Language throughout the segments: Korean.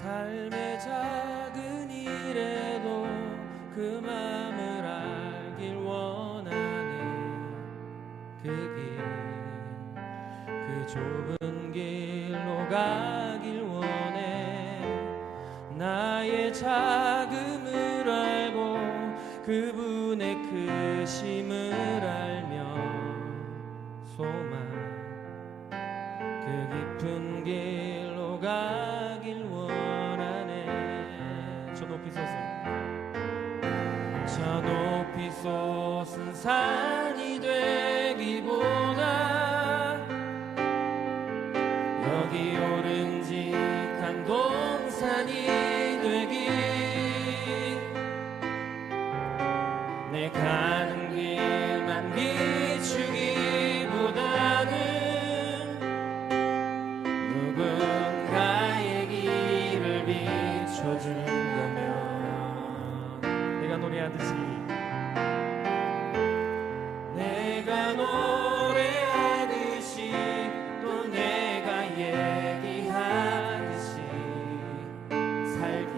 삶의 작은 일에도 그 마음을 알길 원하네. 그 좁은 길로 가길 원해. 나의 작음을 알고 그분의 크심을 알며 소망 그 깊은 길로 가길 원하네. 저 높이 솟은 저 높이 솟은 산이 되기보다 여기 오름직한 동산이 되기. 내 가는 길만 비추기보다는 누군가의 길을 비춰준다면 내가 노래하듯이 내가 노래하듯이 또 내가 얘기하듯이 살기.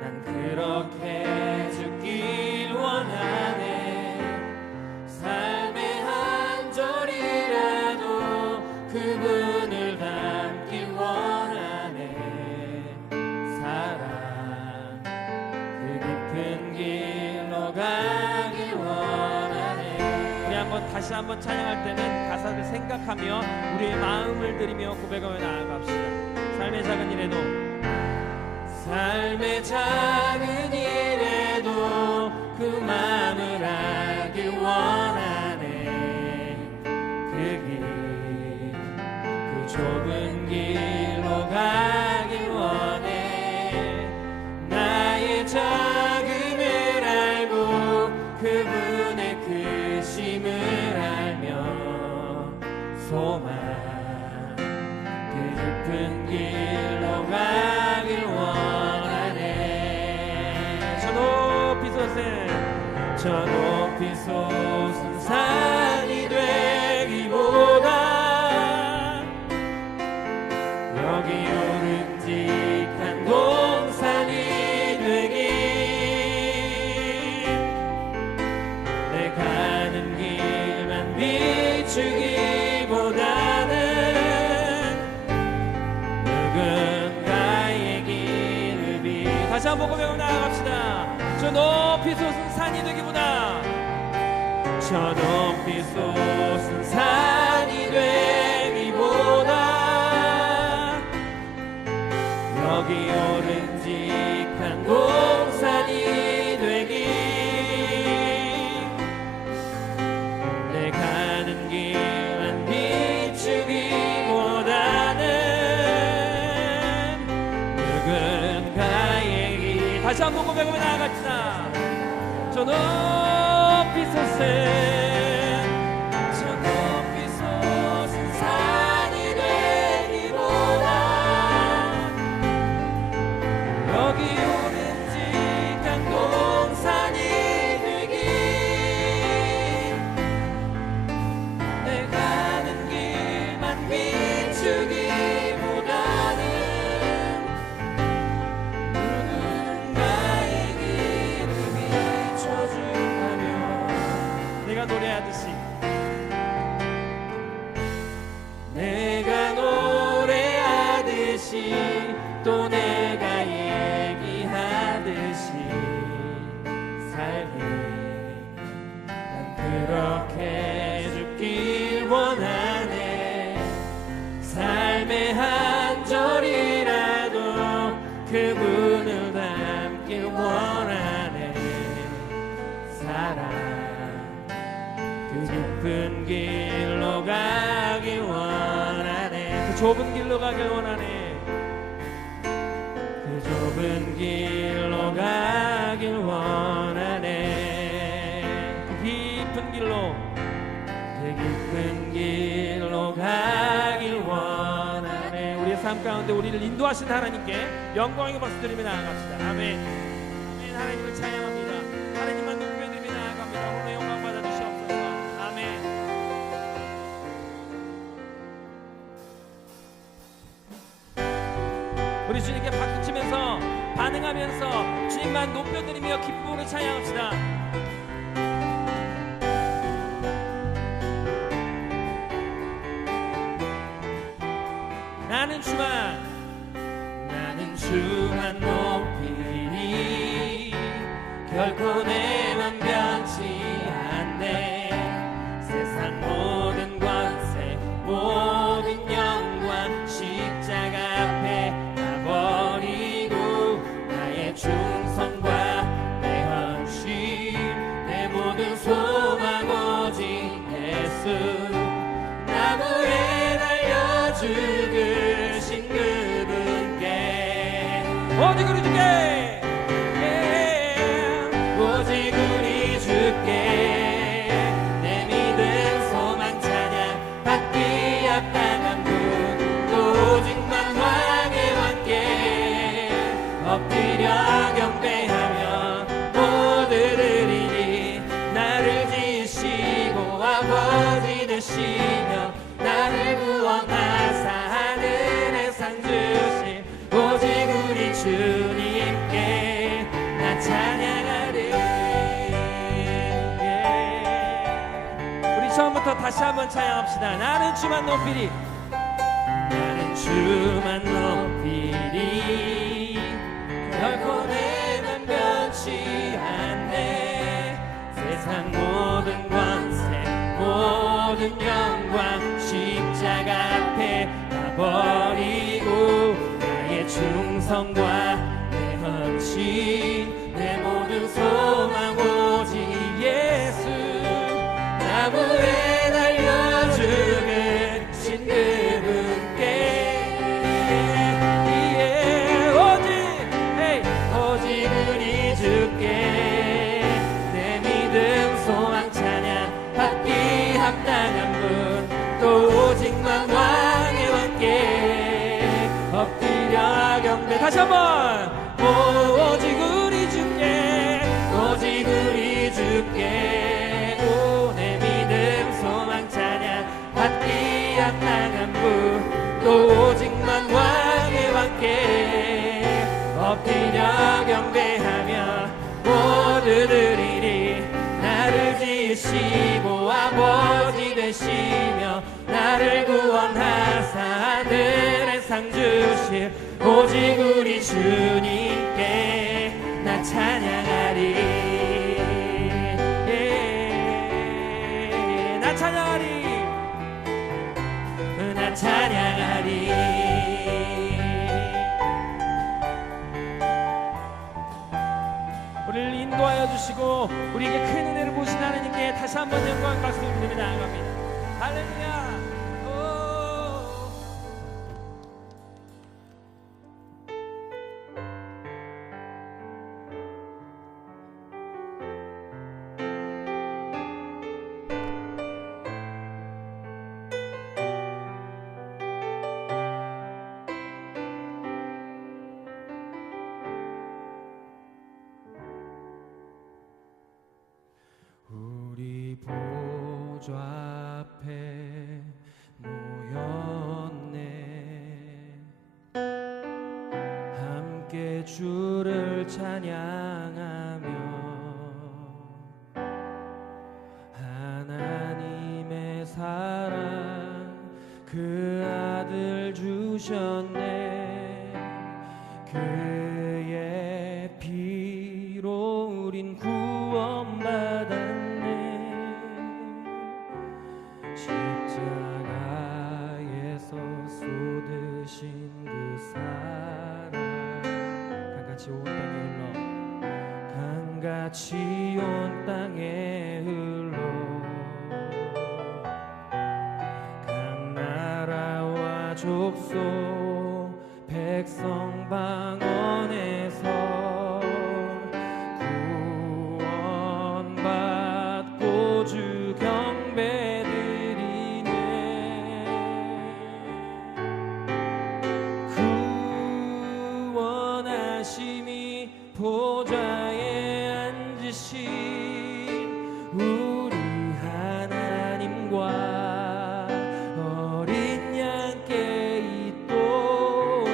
난 그렇게 죽길 원하네. 삶의 한 절이라도 그분을 닮길 원하네. 사랑 그 깊은 길로 가길 원하네. 우리 다시 한번 찬양할 때는 가사를 생각하며 우리의 마음을 들이며 고백하며 나아갑시다. 삶의 작은 일에도 삶의 작은 일에도 그 마음을 알길 원하네. 그 좁은 길로 가길 원해. 나의 작음을 알고 그분의 크심을 알며 소망 그 깊은 길로 가길 원하네. 저 높이 솟은 산이 되기보다 여기 오름직한 동산이 되기. 내 가는 길만 비추기보다는 누군가의 길을 다시 한번 고백하고 나아갑시다. 저 높이 솟은 산이 되기보다 저 높이 솟은 산이 되기보다 여기 오름직한 동산이 되기. 내 가는 길만 비추기보다는 누군가의 길. 다시 한번 고백하며 나아갑시다. 저 높이 솟은 산이 되기보다 여기 오름직한 동산이 되기. 내 가는 길만 비추기보다는 누군가의 길을 비춰준다면 내가 노래하듯이 또 내가 얘기하듯이 살기. 난 그렇게 죽길 원하네. 삶의 한 절이라도 그분을 닮길 원하네. 사랑 그 깊은 길로 가길 원하네. 그 좁은 길로 가길 원하네. 좁은 길로 가길 원하네. 그 깊은 길로 가길 원하네. 우리의 삶 가운데 우리를 인도하신 하나님께 영광의 박수 드리며 나아갑시다. 아멘. 하나님을 찬양합니다. 하나님만 높여드리며 나아갑니다. 오늘 영광 받아주시옵소서. 아멘. 우리 주님께 박수치면서 반응하면서 주님만 높여드리며 기쁨으로 찬양합시다. 나는 주만 높이리 결코 내 맘 변치 않네. 세상 모든 권세 모든 영광 십자가 앞에 다 버리고 나의 충성과 내 헌신 내 모든 소망 오직 예수 나무에 달려 죽으신 그분께 오직 우리 주께 오직 우리 주께 내 믿음 소망 찬양 받기 합당한 분 또 오직만 왕의 왕께 엎드려 경배하며 모두 드리니 나를 지으시고 아버지 되시며 나를 구원하사 하늘의 상 주신 오직 우리 주님께 나 찬양하리. 우리 처음부터 다시 한번 찬양합시다. 나는 주만 높이리 나는 주만 높이리 결코 내만 변치 않네. 세상 모든 권세 모든 영광 십자가 앞에 다 버리고 나의 충성과 내 헌신 내 모든 소망 오직 예수 나무에 달려 죽으신 그분께 오직 우리 주께 내 믿음 소망 찬양 받기 합당한 분 또 오직만 왕의 왕께 엎드려 경배. 다시 한번 오직 우리 주께 오직 우리 주께 오 내 믿음 소망 찬양 받기 합당한 분 또 오직만 왕의 왕께 엎드려 경배하며 모두 드리리 나를 지으시고 아버지 되시며 나를 구원하사 하늘의 상 주실 오직 우리 주님께 나 찬양하리. 나 찬양하리 나 찬양하리. 우리를 인도하여 주시고 우리에게 큰 은혜를 보신 하나님께 다시 한번 영광 박수 드리며 나아갑니다. 할렐루야. 우리 보좌 앞에 모였네. 함께 주를 찬양하며 하나님의 사랑 그 아들 주셨네. 그의 피로 우린 구원받았네. 십자가에서 쏟으신 그 사랑 강같이 온 땅에 흘러 강같이 온 땅에 흘러 각 나라와 족속 백성 방언에서 구원받고 주 경배드리네. 구원하심이 보좌에 앉으신 우리 하나님과 어린 양께 있도다.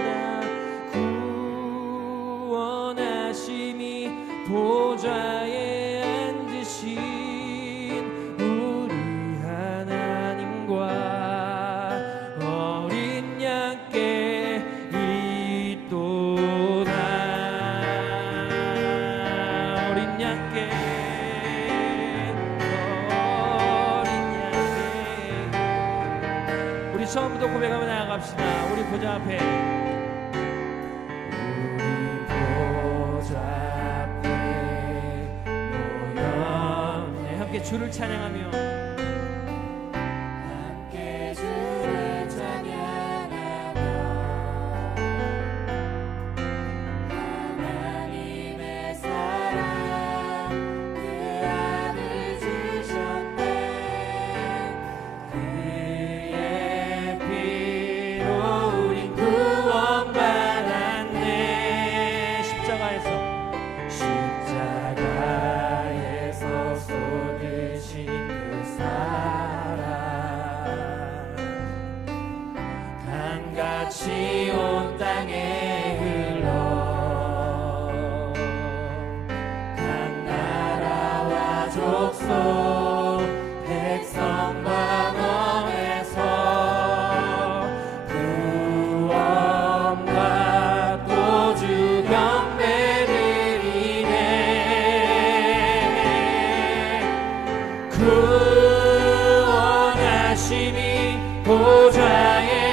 마음으로 고백하며 나아갑시다. 우리 보좌 앞에 모였네. 함께 주를 찬양하며 같이 온 땅에 흘러 각 나라와 족속 백성과 언에서 구원과 도주 경배드리네. 구원하심이 보좌에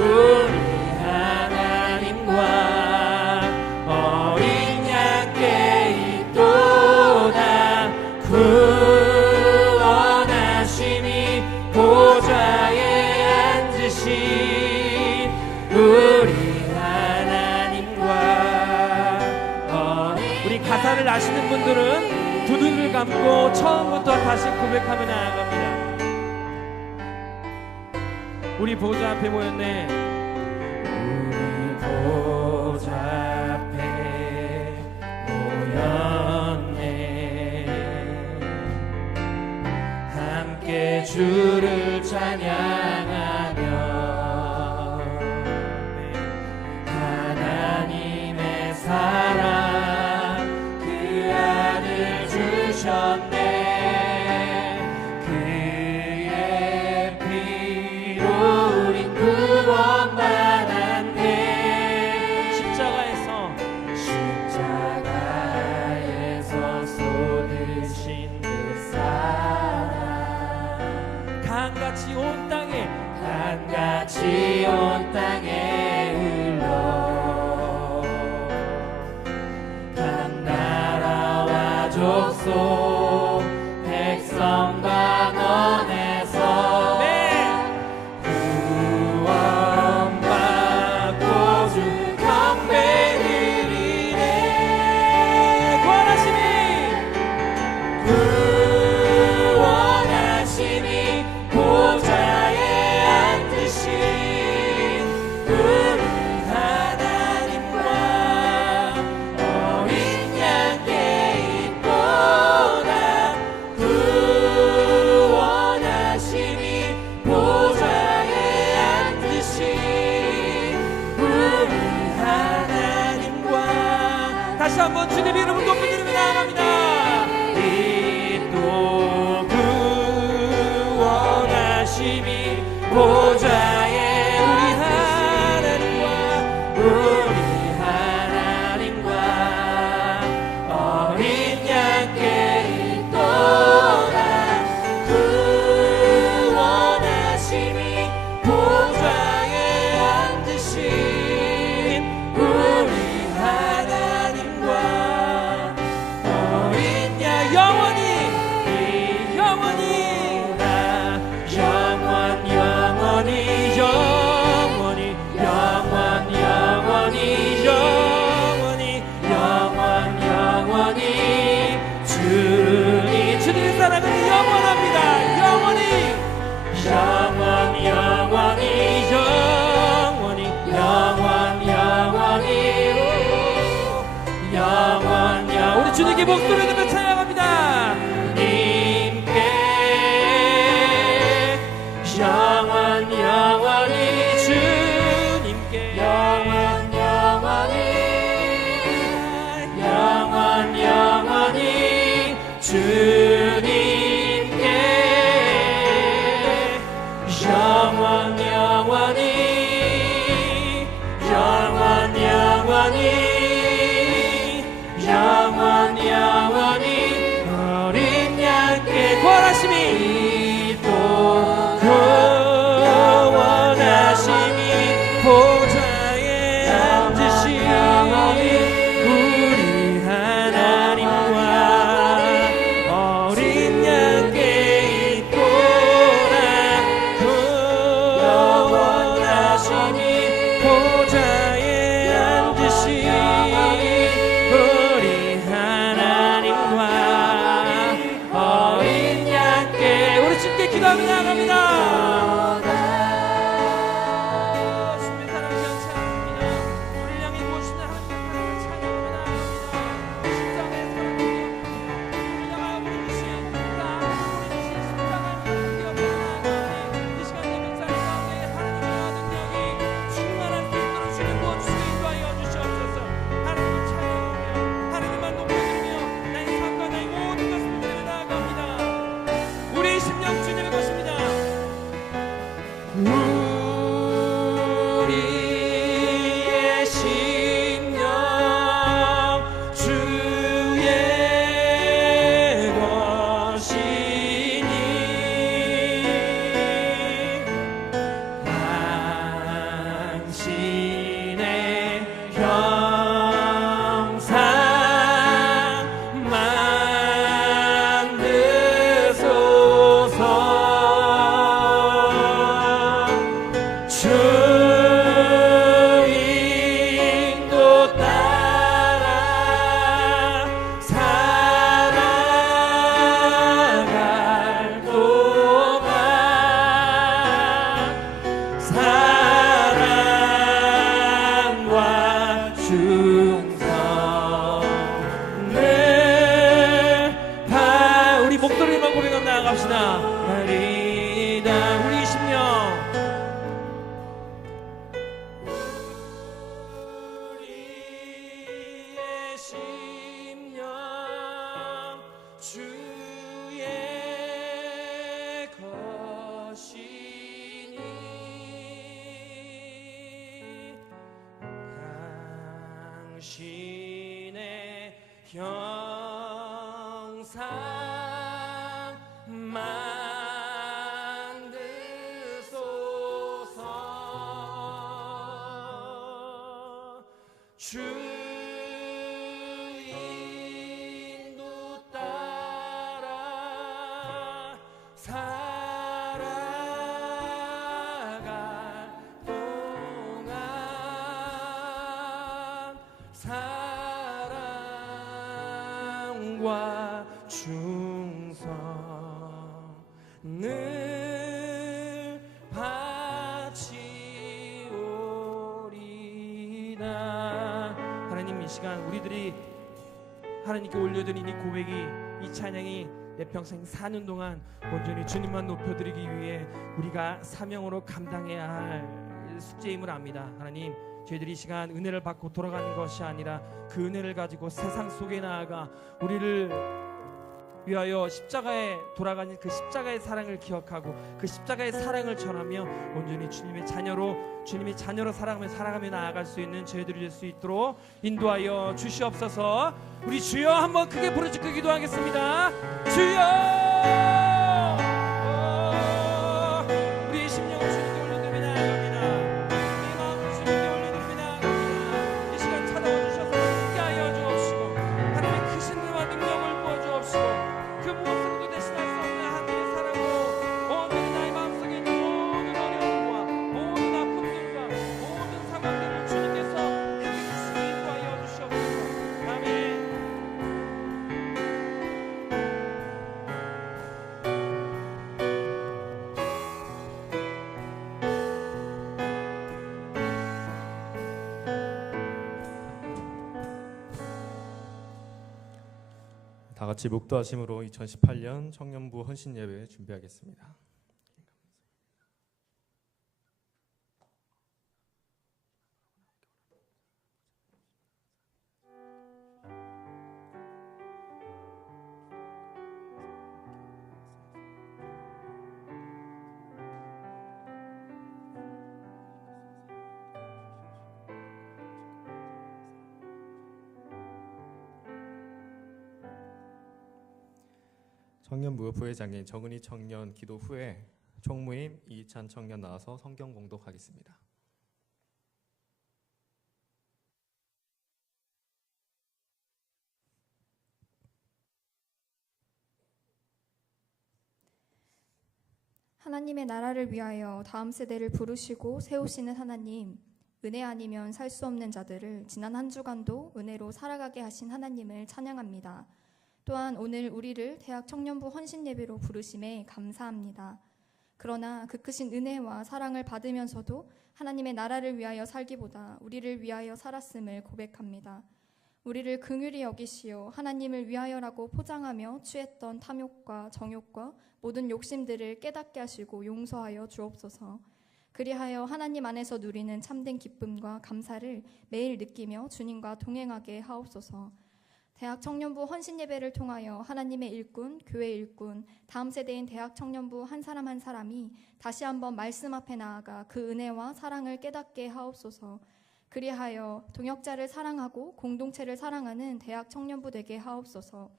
우리 하나님과 어린 양께 있도다. 구원하심이 보좌에 앉으신 우리 하나님과 우리 가사를 아시는 분들은 두 눈을 감고 처음부터 다시 고백하며 나아갑니다. 우리 보좌 앞에 모였네. 우리 보좌 앞에 모였네. 함께 주를 찬양하며 하나님의 사랑 그 아들 주셨네. 강같이 온 땅에 흘러 각 나라와 족속 백성과 언에서 구원받고 주 경배드리네. 구원하심이 보좌에 앉으신 우리 하나님과 어린 양께 있도다. 구원하심이 보좌에 앉으신 우리 하나님과 다시 한번 주님 이름을 높여드리며 나아갑니다. 보좌에 우리 하나님과 어린 양께 있도다. 구원하심이 보좌에 앉으신 우리 하나님과 어린 양 영원히 주님의 사랑은 영원합니다. 우리 주님께 목소리 들으며 찬양합니다. 님께 영원히 주님께 영원히 주님께 영원히 보좌에 앉으신 우리 하나님과 어린 양께 우리 주께 기도하며 나아갑니다. 주님의 사랑 경치합니다. 우리를 향해 무엇이냐 하나님의 사랑을 찬양하며 나아갑니다. 십자가의 사랑을 우리를 향하여 보내주신 십자가의 능력을 나아가니 이 시간 예배 자리 가운데 하나님의 능력이 충만할 수 있도록 주님 부어주시기 인도하여 주시옵소서. 하나님을 찬양하며 하나님만 높여드리며 나의 삶과 나의 모든 것을 드리며 나아갑니다. 우리의 심령 주님의 것입니다. 우리의 심령 주의 것이니 당신의 형상 만드소서. 주인도 따라 살아갈 동안 사랑과 충성을 우리 목소리만 고백하며 나아갑시다. 하리다 우리 심령 우리의 심령 주의 것이니 당신의 형상 만드소서. 주인도 따라 살아갈 동안 사랑과 충성을 바치오리다. 하나님, 이 시간 우리들이 하나님께 올려드린 이 고백이, 이 찬양이 내 평생 사는 동안 온전히 주님만 높여드리기 위해 우리가 사명으로 감당해야 할 숙제임을 압니다. 하나님, 저희들이 이 시간 은혜를 받고 돌아가는 것이 아니라 그 은혜를 가지고 세상 속에 나아가 우리를 위하여 십자가에 돌아가는 그 십자가의 사랑을 기억하고 그 십자가의 사랑을 전하며 온전히 주님의 자녀로 살아가며 나아갈 수 있는 저희들이 될 수 있도록 인도하여 주시옵소서. 우리 주여 한번 크게 부르짖고 기도하겠습니다. 주여! 우리의 심령을 주님께 올려드리며 나아갑니다. 우리의 마음을 주님께 올려드리며 나아갑니다. 이 시간 찾아와 주셔서 함께하여 주옵시고 하나님의 크신 은혜와 능력을 부어주옵시고 그 무엇으로도 대신할 수 없는 하나님의 사랑으로 온전히 나의 마음속에 있는 모든 어려움과 모든 아픔들과 모든 상황들을 주님께서 해결하시기 인도하여 주시옵소서. 아멘. 다 같이 목도하심으로 2018년 청년부 헌신 예배 준비하겠습니다. 청년부 부회장인 정은희 청년 기도 후에 총무임 이희찬 청년 나와서 성경 공독하겠습니다. 하나님의 나라를 위하여 다음 세대를 부르시고 세우시는 하나님, 은혜 아니면 살 수 없는 자들을 지난 한 주간도 은혜로 살아가게 하신 하나님을 찬양합니다. 또한 오늘 우리를 대학 청년부 헌신 예배로 부르심에 감사합니다. 그러나 그 크신 은혜와 사랑을 받으면서도 하나님의 나라를 위하여 살기보다 우리를 위하여 살았음을 고백합니다. 우리를 긍휼히 여기시어 하나님을 위하여라고 포장하며 취했던 탐욕과 정욕과 모든 욕심들을 깨닫게 하시고 용서하여 주옵소서. 그리하여 하나님 안에서 누리는 참된 기쁨과 감사를 매일 느끼며 주님과 동행하게 하옵소서. 대학 청년부 헌신 예배를 통하여 하나님의 일꾼, 교회 일꾼, 다음 세대인 대학 청년부 한 사람 한 사람이 다시 한번 말씀 앞에 나아가 그 은혜와 사랑을 깨닫게 하옵소서. 그리하여 동역자를 사랑하고 공동체를 사랑하는 대학 청년부 되게 하옵소서.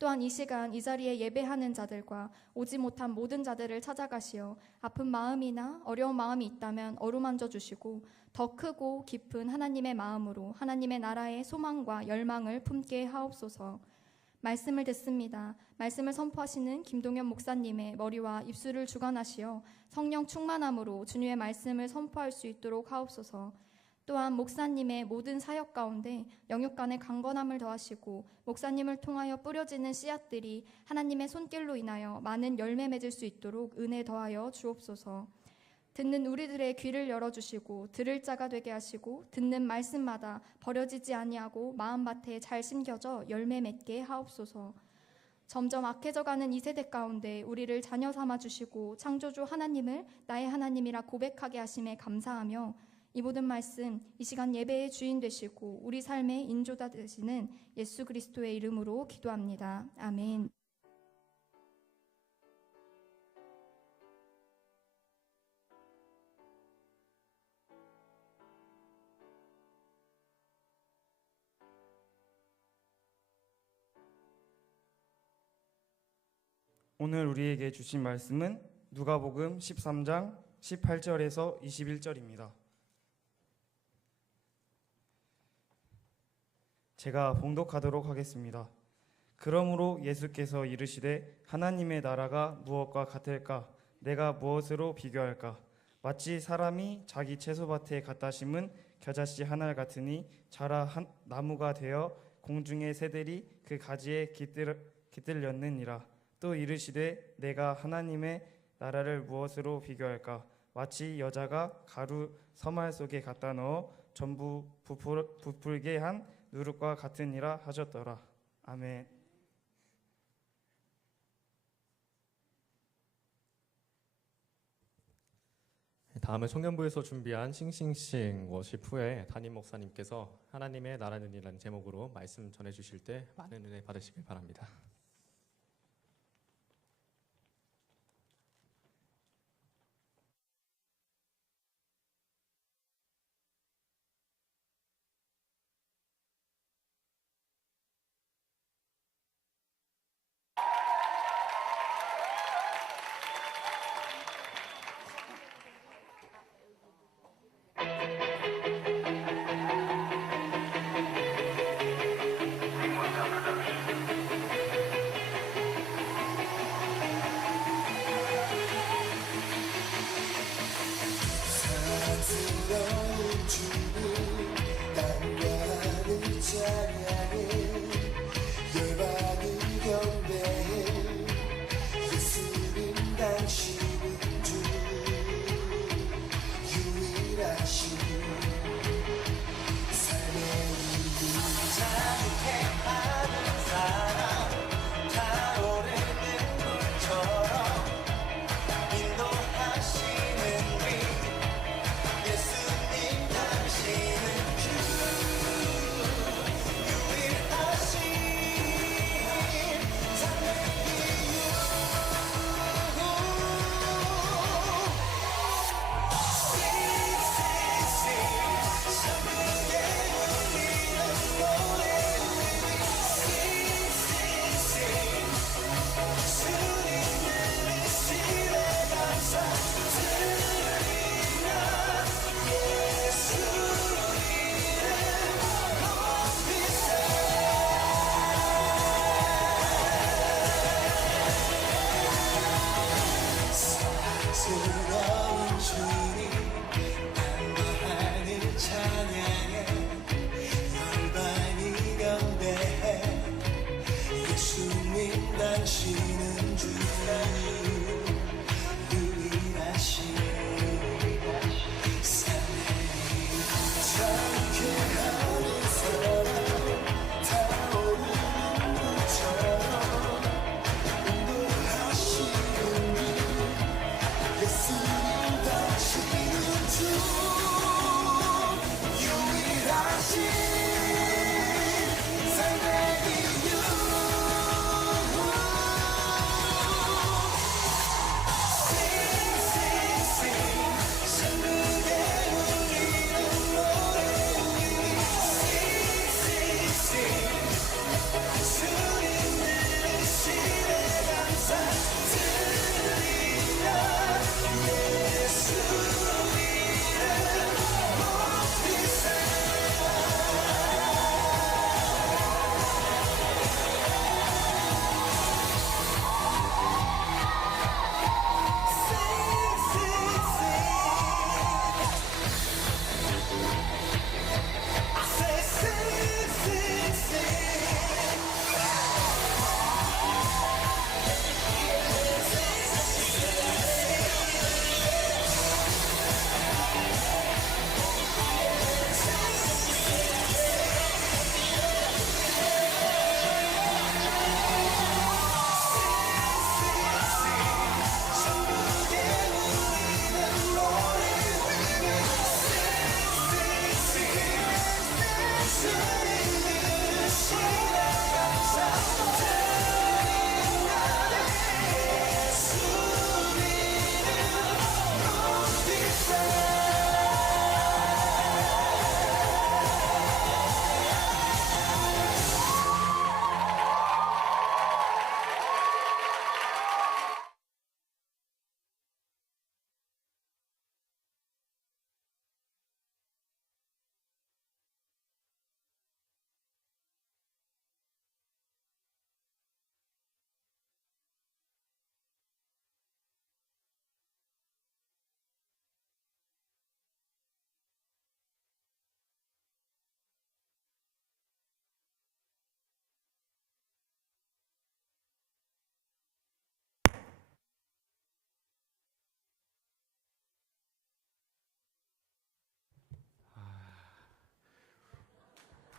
또한 이 시간 이 자리에 예배하는 자들과 오지 못한 모든 자들을 찾아가시어 아픈 마음이나 어려운 마음이 있다면 어루만져 주시고 더 크고 깊은 하나님의 마음으로 하나님의 나라의 소망과 열망을 품게 하옵소서. 말씀을 듣습니다. 말씀을 선포하시는 김동현 목사님의 머리와 입술을 주관하시어 성령 충만함으로 주님의 말씀을 선포할 수 있도록 하옵소서. 또한 목사님의 모든 사역 가운데 영육 간의 강건함을 더하시고 목사님을 통하여 뿌려지는 씨앗들이 하나님의 손길로 인하여 많은 열매 맺을 수 있도록 은혜 더하여 주옵소서. 듣는 우리들의 귀를 열어주시고 들을 자가 되게 하시고 듣는 말씀마다 버려지지 아니하고 마음밭에 잘 심겨져 열매 맺게 하옵소서. 점점 악해져가는 이 세대 가운데 우리를 자녀 삼아주시고 창조주 하나님을 나의 하나님이라 고백하게 하심에 감사하며 이 모든 말씀 이 시간 예배의 주인 되시고 우리 삶의 인조다 되시는 예수 그리스도의 이름으로 기도합니다. 아멘. 오늘 우리에게 주신 말씀은 누가복음 13장 18절에서 21절입니다. 제가 봉독하도록 하겠습니다. 그러므로 예수께서 이르시되 하나님의 나라가 무엇과 같을까? 내가 무엇으로 비교할까? 마치 사람이 자기 채소밭에 갖다 심은 겨자씨 한 알 같으니 자라 나무가 되어 공중의 새들이 그 가지에 깃들렸느니라. 또 이르시되 내가 하나님의 나라를 무엇으로 비교할까? 마치 여자가 가루 서말 속에 갖다 넣어 전부 부풀게 한 누룩과 같으니라 하셨더라. 아멘. 다음은 청년부에서 준비한 싱싱싱 워십 후에 담임 목사님께서 하나님의 나라는이라는 제목으로 말씀 전해주실 때 많은 은혜 받으시길 바랍니다.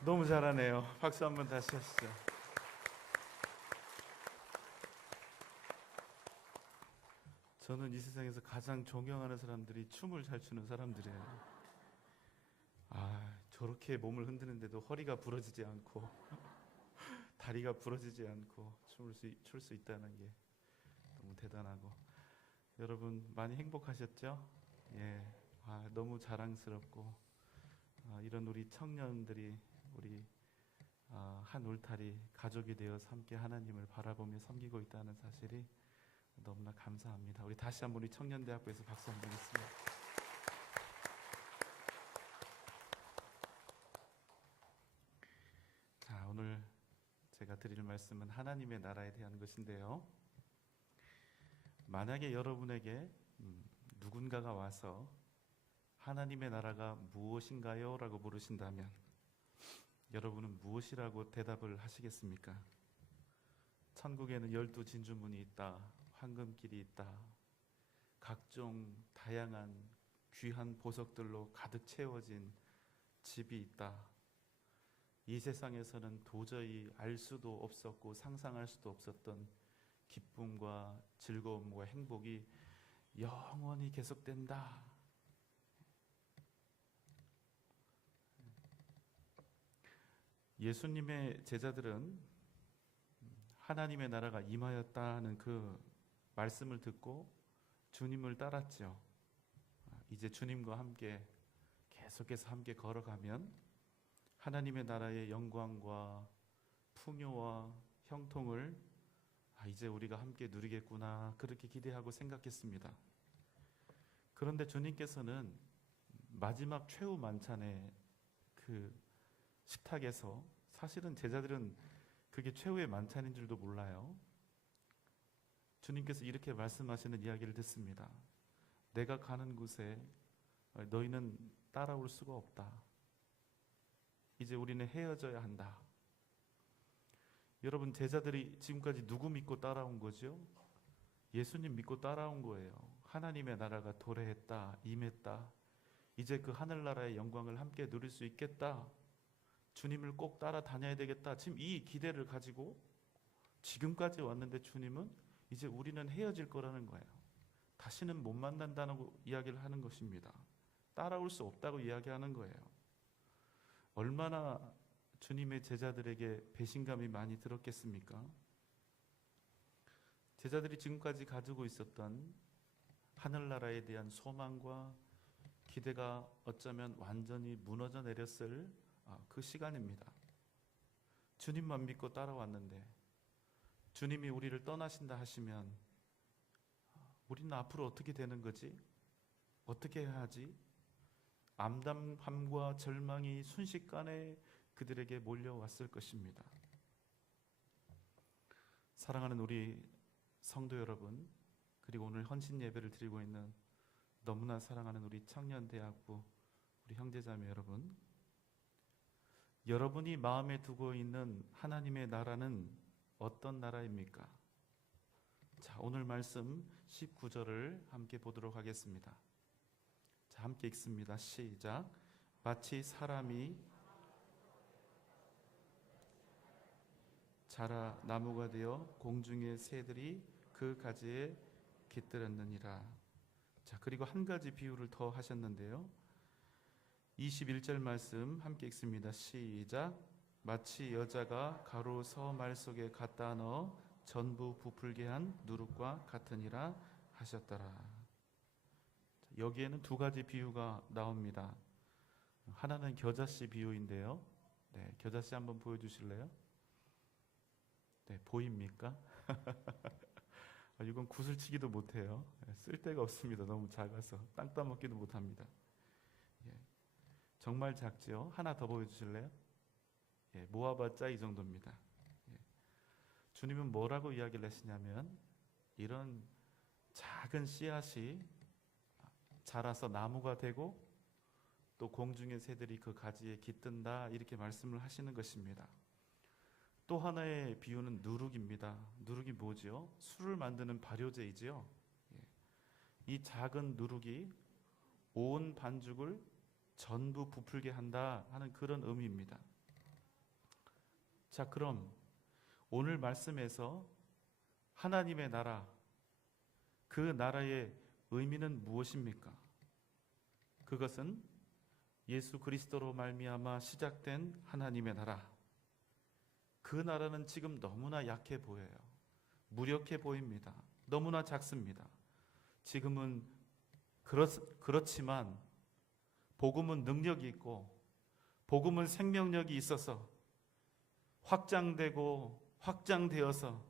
너무 잘하네요. 박수 한번 다시 하시죠. 저는 이 세상에서 가장 존경하는 사람들이 춤을 잘 추는 사람들이에요. 저렇게 몸을 흔드는데도 허리가 부러지지 않고 다리가 부러지지 않고 출 수 있다는 게 너무 대단하고, 여러분 많이 행복하셨죠? 예, 너무 자랑스럽고, 이런 우리 청년들이 우리 한 울타리 가족이 되어서 함께 하나님을 바라보며 섬기고 있다는 사실이 너무나 감사합니다. 우리 다시 한번 우리 청년대학교에서 박수 한번 했습니다. 자, 오늘 제가 드릴 말씀은 하나님의 나라에 대한 것인데요. 만약에 여러분에게 누군가가 와서 하나님의 나라가 무엇인가요? 라고 물으신다면 여러분은 무엇이라고 대답을 하시겠습니까? 천국에는 12진주문이 있다, 황금길이 있다, 각종 다양한 귀한 보석들로 가득 채워진 집이 있다, 이 세상에서는 도저히 알 수도 없었고 상상할 수도 없었던 기쁨과 즐거움과 행복이 영원히 계속된다. 예수님의 제자들은 하나님의 나라가 임하였다는 그 말씀을 듣고 주님을 따랐죠. 이제 주님과 함께 계속해서 함께 걸어가면 하나님의 나라의 영광과 풍요와 형통을 이제 우리가 함께 누리겠구나, 그렇게 기대하고 생각했습니다. 그런데 주님께서는 마지막 최후 만찬의 그 식탁에서, 사실은 제자들은 그게 최후의 만찬인 줄도 몰라요. 주님께서 이렇게 말씀하시는 이야기를 듣습니다. 내가 가는 곳에 너희는 따라올 수가 없다. 이제 우리는 헤어져야 한다. 여러분, 제자들이 지금까지 누구 믿고 따라온 거죠? 예수님 믿고 따라온 거예요. 하나님의 나라가 도래했다, 임했다, 이제 그 하늘나라의 영광을 함께 누릴 수 있겠다, 주님을 꼭 따라다녀야 되겠다, 지금 이 기대를 가지고 지금까지 왔는데 주님은 이제 우리는 헤어질 거라는 거예요. 다시는 못 만난다는 이야기를 하는 것입니다. 따라올 수 없다고 이야기하는 거예요. 얼마나 주님의 제자들에게 배신감이 많이 들었겠습니까? 제자들이 지금까지 가지고 있었던 하늘나라에 대한 소망과 기대가 어쩌면 완전히 무너져 내렸을 그 시간입니다. 주님만 믿고 따라왔는데 주님이 우리를 떠나신다 하시면 우리는 앞으로 어떻게 되는 거지? 어떻게 해야 하지? 암담함과 절망이 순식간에 그들에게 몰려왔을 것입니다. 사랑하는 우리 성도 여러분, 그리고 오늘 헌신 예배를 드리고 있는 너무나 사랑하는 우리 청년대학부 우리 형제자매 여러분, 여러분이 마음에 두고 있는 하나님의 나라는 어떤 나라입니까? 자, 오늘 말씀 19절을 함께 보도록 하겠습니다. 자, 함께 읽습니다. 시작. 마치 사람이 자라 나무가 되어 공중의 새들이 그 가지에 깃들었느니라. 자, 그리고 한 가지 비유를 더 하셨는데요. 21절 말씀 함께 읽습니다. 시작. 마치 여자가 가루 서말 속에 갖다 넣어 전부 부풀게 한 누룩과 같으니라 하셨더라. 여기에는 두 가지 비유가 나옵니다. 하나는 겨자씨 비유인데요. 네, 겨자씨 한번 보여주실래요? 네, 보입니까? 이건 구슬치기도 못해요. 쓸데가 없습니다. 너무 작아서 땅 따먹기도 못합니다. 예, 정말 작죠? 하나 더 보여주실래요? 예, 모아봤자 이 정도입니다. 예. 주님은 뭐라고 이야기를 하시냐면 이런 작은 씨앗이 자라서 나무가 되고 또 공중의 새들이 그 가지에 깃든다, 이렇게 말씀을 하시는 것입니다. 또 하나의 비유는 누룩입니다. 누룩이 뭐죠? 술을 만드는 발효제이지요. 이 작은 누룩이 온 반죽을 전부 부풀게 한다 하는 그런 의미입니다. 자, 그럼 오늘 말씀에서 하나님의 나라, 그 나라의 의미는 무엇입니까? 그것은 예수 그리스도로 말미암아 시작된 하나님의 나라. 그 나라는 지금 너무나 약해 보여요. 무력해 보입니다. 너무나 작습니다. 지금은 그렇지만 복음은 능력이 있고 복음은 생명력이 있어서 확장되고 확장되어서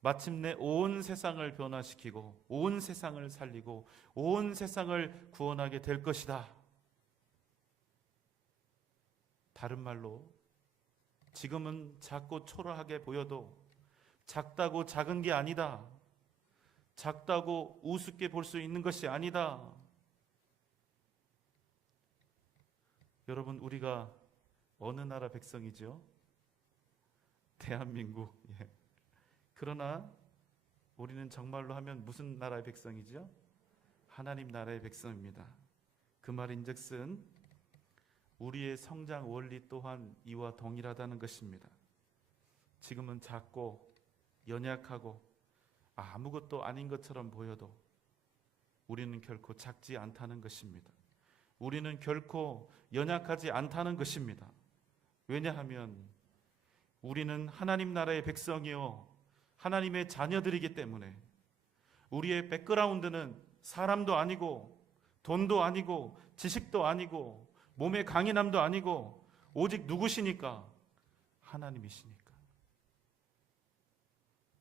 마침내 온 세상을 변화시키고 온 세상을 살리고 온 세상을 구원하게 될 것이다. 다른 말로 지금은 작고 초라하게 보여도 작다고 작은 게 아니다. 작다고 우습게 볼 수 있는 것이 아니다. 여러분, 우리가 어느 나라 백성이죠? 대한민국. 예. 그러나 우리는 정말로 하면 무슨 나라의 백성이죠? 하나님 나라의 백성입니다. 그 말인즉슨 우리의 성장 원리 또한 이와 동일하다는 것입니다. 지금은 작고 연약하고 아무것도 아닌 것처럼 보여도 우리는 결코 작지 않다는 것입니다. 우리는 결코 연약하지 않다는 것입니다. 왜냐하면 우리는 하나님 나라의 백성이요 하나님의 자녀들이기 때문에 우리의 백그라운드는 사람도 아니고 돈도 아니고 지식도 아니고 몸의 강인함도 아니고 오직 누구시니까? 하나님이시니까.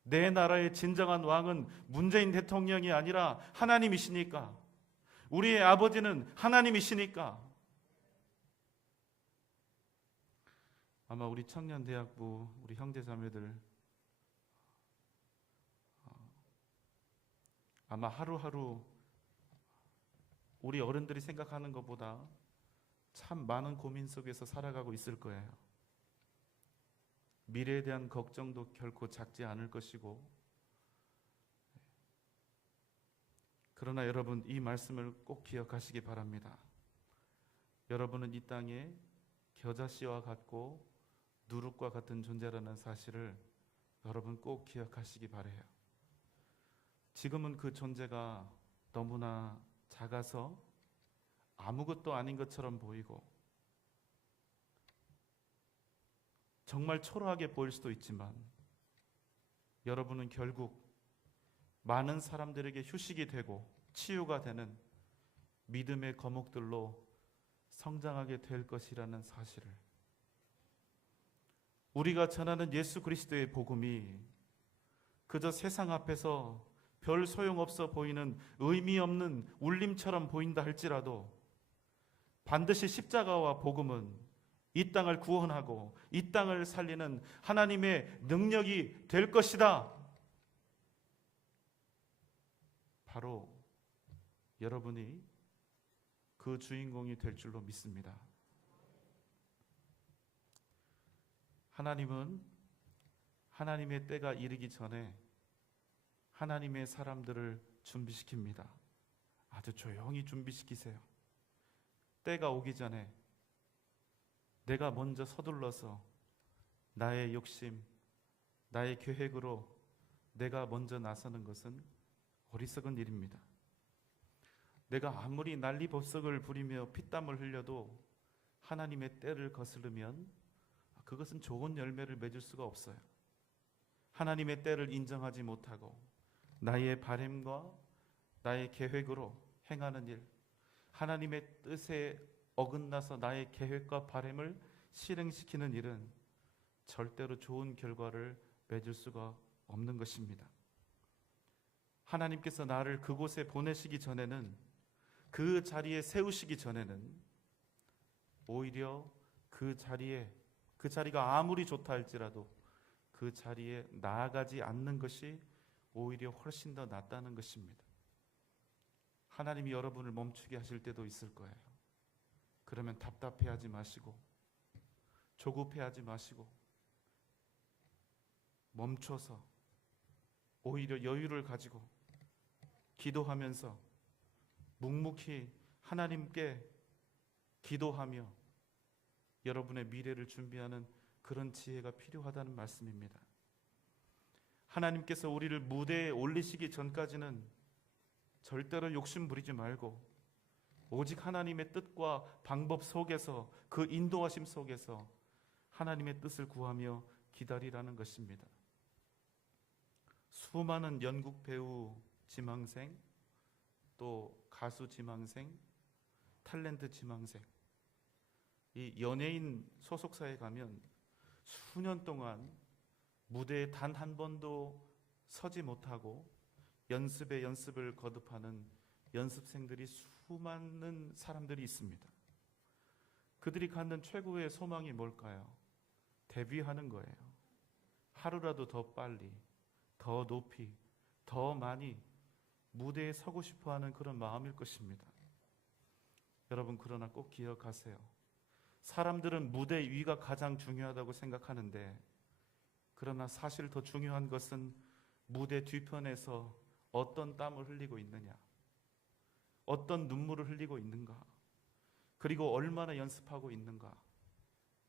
내 나라의 진정한 왕은 문재인 대통령이 아니라 하나님이시니까. 우리의 아버지는 하나님이시니까. 아마 우리 청년대학부 우리 형제자매들 아마 하루하루 우리 어른들이 생각하는 것보다 참 많은 고민 속에서 살아가고 있을 거예요. 미래에 대한 걱정도 결코 작지 않을 것이고, 그러나 여러분 이 말씀을 꼭 기억하시기 바랍니다. 여러분은 이 땅에 겨자씨와 같고 누룩과 같은 존재라는 사실을 여러분 꼭 기억하시기 바라요. 지금은 그 존재가 너무나 작아서 아무것도 아닌 것처럼 보이고 정말 초라하게 보일 수도 있지만 여러분은 결국 많은 사람들에게 휴식이 되고 치유가 되는 믿음의 거목들로 성장하게 될 것이라는 사실을, 우리가 전하는 예수 그리스도의 복음이 그저 세상 앞에서 별 소용없어 보이는 의미 없는 울림처럼 보인다 할지라도 반드시 십자가와 복음은 이 땅을 구원하고 이 땅을 살리는 하나님의 능력이 될 것이다. 바로 여러분이 그 주인공이 될 줄로 믿습니다. 하나님은 하나님의 때가 이르기 전에 하나님의 사람들을 준비시킵니다. 아주 조용히 준비시키세요. 때가 오기 전에 내가 먼저 서둘러서 나의 욕심, 나의 계획으로 내가 먼저 나서는 것은 어리석은 일입니다. 내가 아무리 난리법석을 부리며 피땀을 흘려도 하나님의 때를 거스르면 그것은 좋은 열매를 맺을 수가 없어요. 하나님의 때를 인정하지 못하고 나의 바램과 나의 계획으로 행하는 일, 하나님의 뜻에 어긋나서 나의 계획과 바램을 실행시키는 일은 절대로 좋은 결과를 맺을 수가 없는 것입니다. 하나님께서 나를 그곳에 보내시기 전에는, 그 자리에 세우시기 전에는 오히려 그 자리가 아무리 좋다 할지라도 그 자리에 나아가지 않는 것이 오히려 훨씬 더 낫다는 것입니다. 하나님이 여러분을 멈추게 하실 때도 있을 거예요. 그러면 답답해하지 마시고 조급해하지 마시고 멈춰서 오히려 여유를 가지고 기도하면서 묵묵히 하나님께 기도하며 여러분의 미래를 준비하는 그런 지혜가 필요하다는 말씀입니다. 하나님께서 우리를 무대에 올리시기 전까지는 절대로 욕심 부리지 말고 오직 하나님의 뜻과 방법 속에서, 그 인도하심 속에서 하나님의 뜻을 구하며 기다리라는 것입니다. 수많은 연극 배우 지망생, 또 가수 지망생, 탤런트 지망생, 이 연예인 소속사에 가면 수년 동안 무대에 단 한 번도 서지 못하고 연습에 연습을 거듭하는 연습생들이 수많은 사람들이 있습니다. 그들이 갖는 최고의 소망이 뭘까요? 데뷔하는 거예요. 하루라도 더 빨리, 더 높이, 더 많이 무대에 서고 싶어하는 그런 마음일 것입니다. 여러분, 그러나 꼭 기억하세요. 사람들은 무대 위가 가장 중요하다고 생각하는데, 그러나 사실 더 중요한 것은 무대 뒤편에서 어떤 땀을 흘리고 있느냐, 어떤 눈물을 흘리고 있는가, 그리고 얼마나 연습하고 있는가.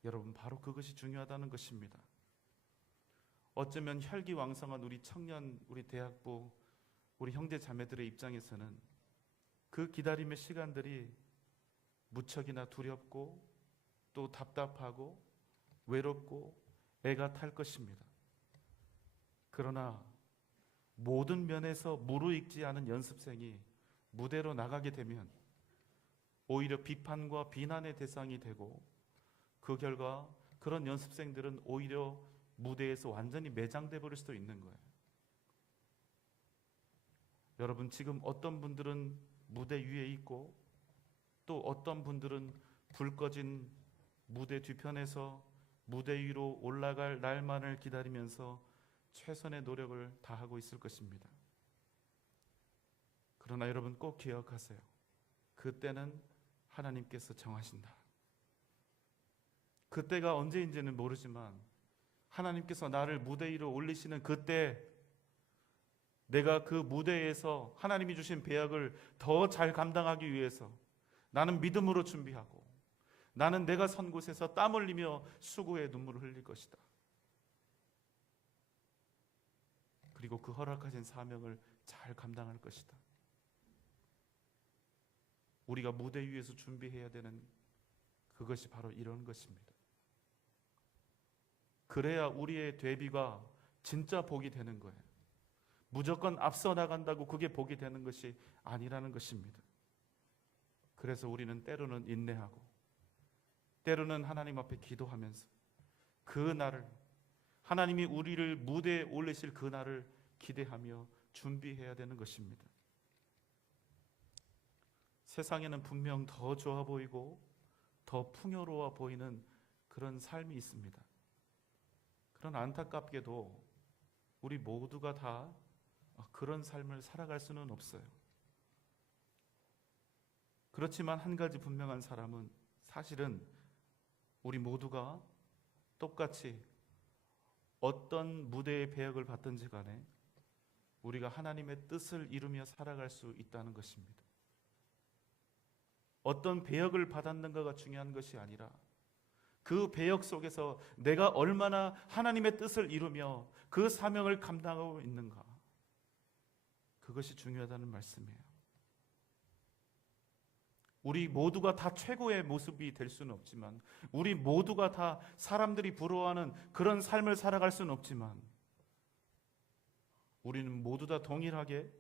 여러분, 바로 그것이 중요하다는 것입니다. 어쩌면 혈기왕성한 우리 청년, 우리 대학부, 우리 형제 자매들의 입장에서는 그 기다림의 시간들이 무척이나 두렵고 또 답답하고 외롭고 애가 탈 것입니다. 그러나 모든 면에서 무르익지 않은 연습생이 무대로 나가게 되면 오히려 비판과 비난의 대상이 되고, 그 결과 그런 연습생들은 오히려 무대에서 완전히 매장돼 버릴 수도 있는 거예요. 여러분, 지금 어떤 분들은 무대 위에 있고 또 어떤 분들은 불 꺼진 무대 뒤편에서 무대 위로 올라갈 날만을 기다리면서 최선의 노력을 다하고 있을 것입니다. 그러나 여러분, 꼭 기억하세요. 그때는 하나님께서 정하신다. 그때가 언제인지는 모르지만 하나님께서 나를 무대 위로 올리시는 그때, 내가 그 무대에서 하나님이 주신 배역을 더 잘 감당하기 위해서 나는 믿음으로 준비하고, 나는 내가 선 곳에서 땀 흘리며 수고의 눈물을 흘릴 것이다. 그리고 그 허락하신 사명을 잘 감당할 것이다. 우리가 무대 위에서 준비해야 되는 그것이 바로 이런 것입니다. 그래야 우리의 데뷔가 진짜 복이 되는 거예요. 무조건 앞서 나간다고 그게 복이 되는 것이 아니라는 것입니다. 그래서 우리는 때로는 인내하고, 때로는 하나님 앞에 기도하면서 그 날을, 하나님이 우리를 무대에 올리실 그 날을 기대하며 준비해야 되는 것입니다. 세상에는 분명 더 좋아 보이고 더 풍요로워 보이는 그런 삶이 있습니다. 그런 안타깝게도 우리 모두가 다 그런 삶을 살아갈 수는 없어요. 그렇지만 한 가지 분명한 사람은, 사실은 우리 모두가 똑같이 어떤 무대의 배역을 받든지 간에 우리가 하나님의 뜻을 이루며 살아갈 수 있다는 것입니다. 어떤 배역을 받았는가가 중요한 것이 아니라 그 배역 속에서 내가 얼마나 하나님의 뜻을 이루며 그 사명을 감당하고 있는가, 그것이 중요하다는 말씀이에요. 우리 모두가 다 최고의 모습이 될 수는 없지만, 우리 모두가 다 사람들이 부러워하는 그런 삶을 살아갈 수는 없지만, 우리는 모두 다 동일하게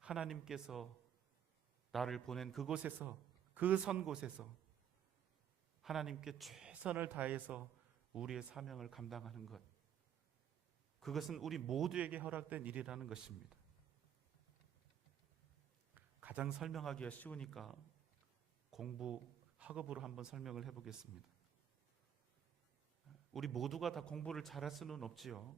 하나님께서 나를 보낸 그곳에서, 그 선 곳에서 하나님께 최선을 다해서 우리의 사명을 감당하는 것, 그것은 우리 모두에게 허락된 일이라는 것입니다. 가장 설명하기가 쉬우니까 공부 학업으로 한번 설명을 해보겠습니다. 우리 모두가 다 공부를 잘할 수는 없지요.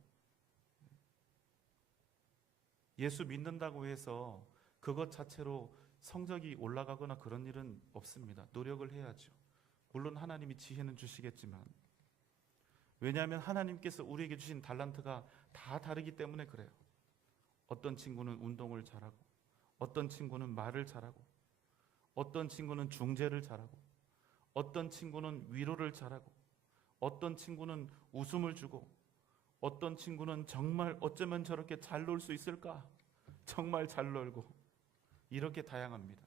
예수 믿는다고 해서 그것 자체로 성적이 올라가거나 그런 일은 없습니다. 노력을 해야죠. 물론 하나님이 지혜는 주시겠지만, 왜냐하면 하나님께서 우리에게 주신 달란트가 다 다르기 때문에 그래요. 어떤 친구는 운동을 잘하고, 어떤 친구는 말을 잘하고, 어떤 친구는 중재를 잘하고, 어떤 친구는 위로를 잘하고, 어떤 친구는 웃음을 주고, 어떤 친구는 정말 어쩌면 저렇게 잘 놀 수 있을까? 정말 잘 놀고, 이렇게 다양합니다.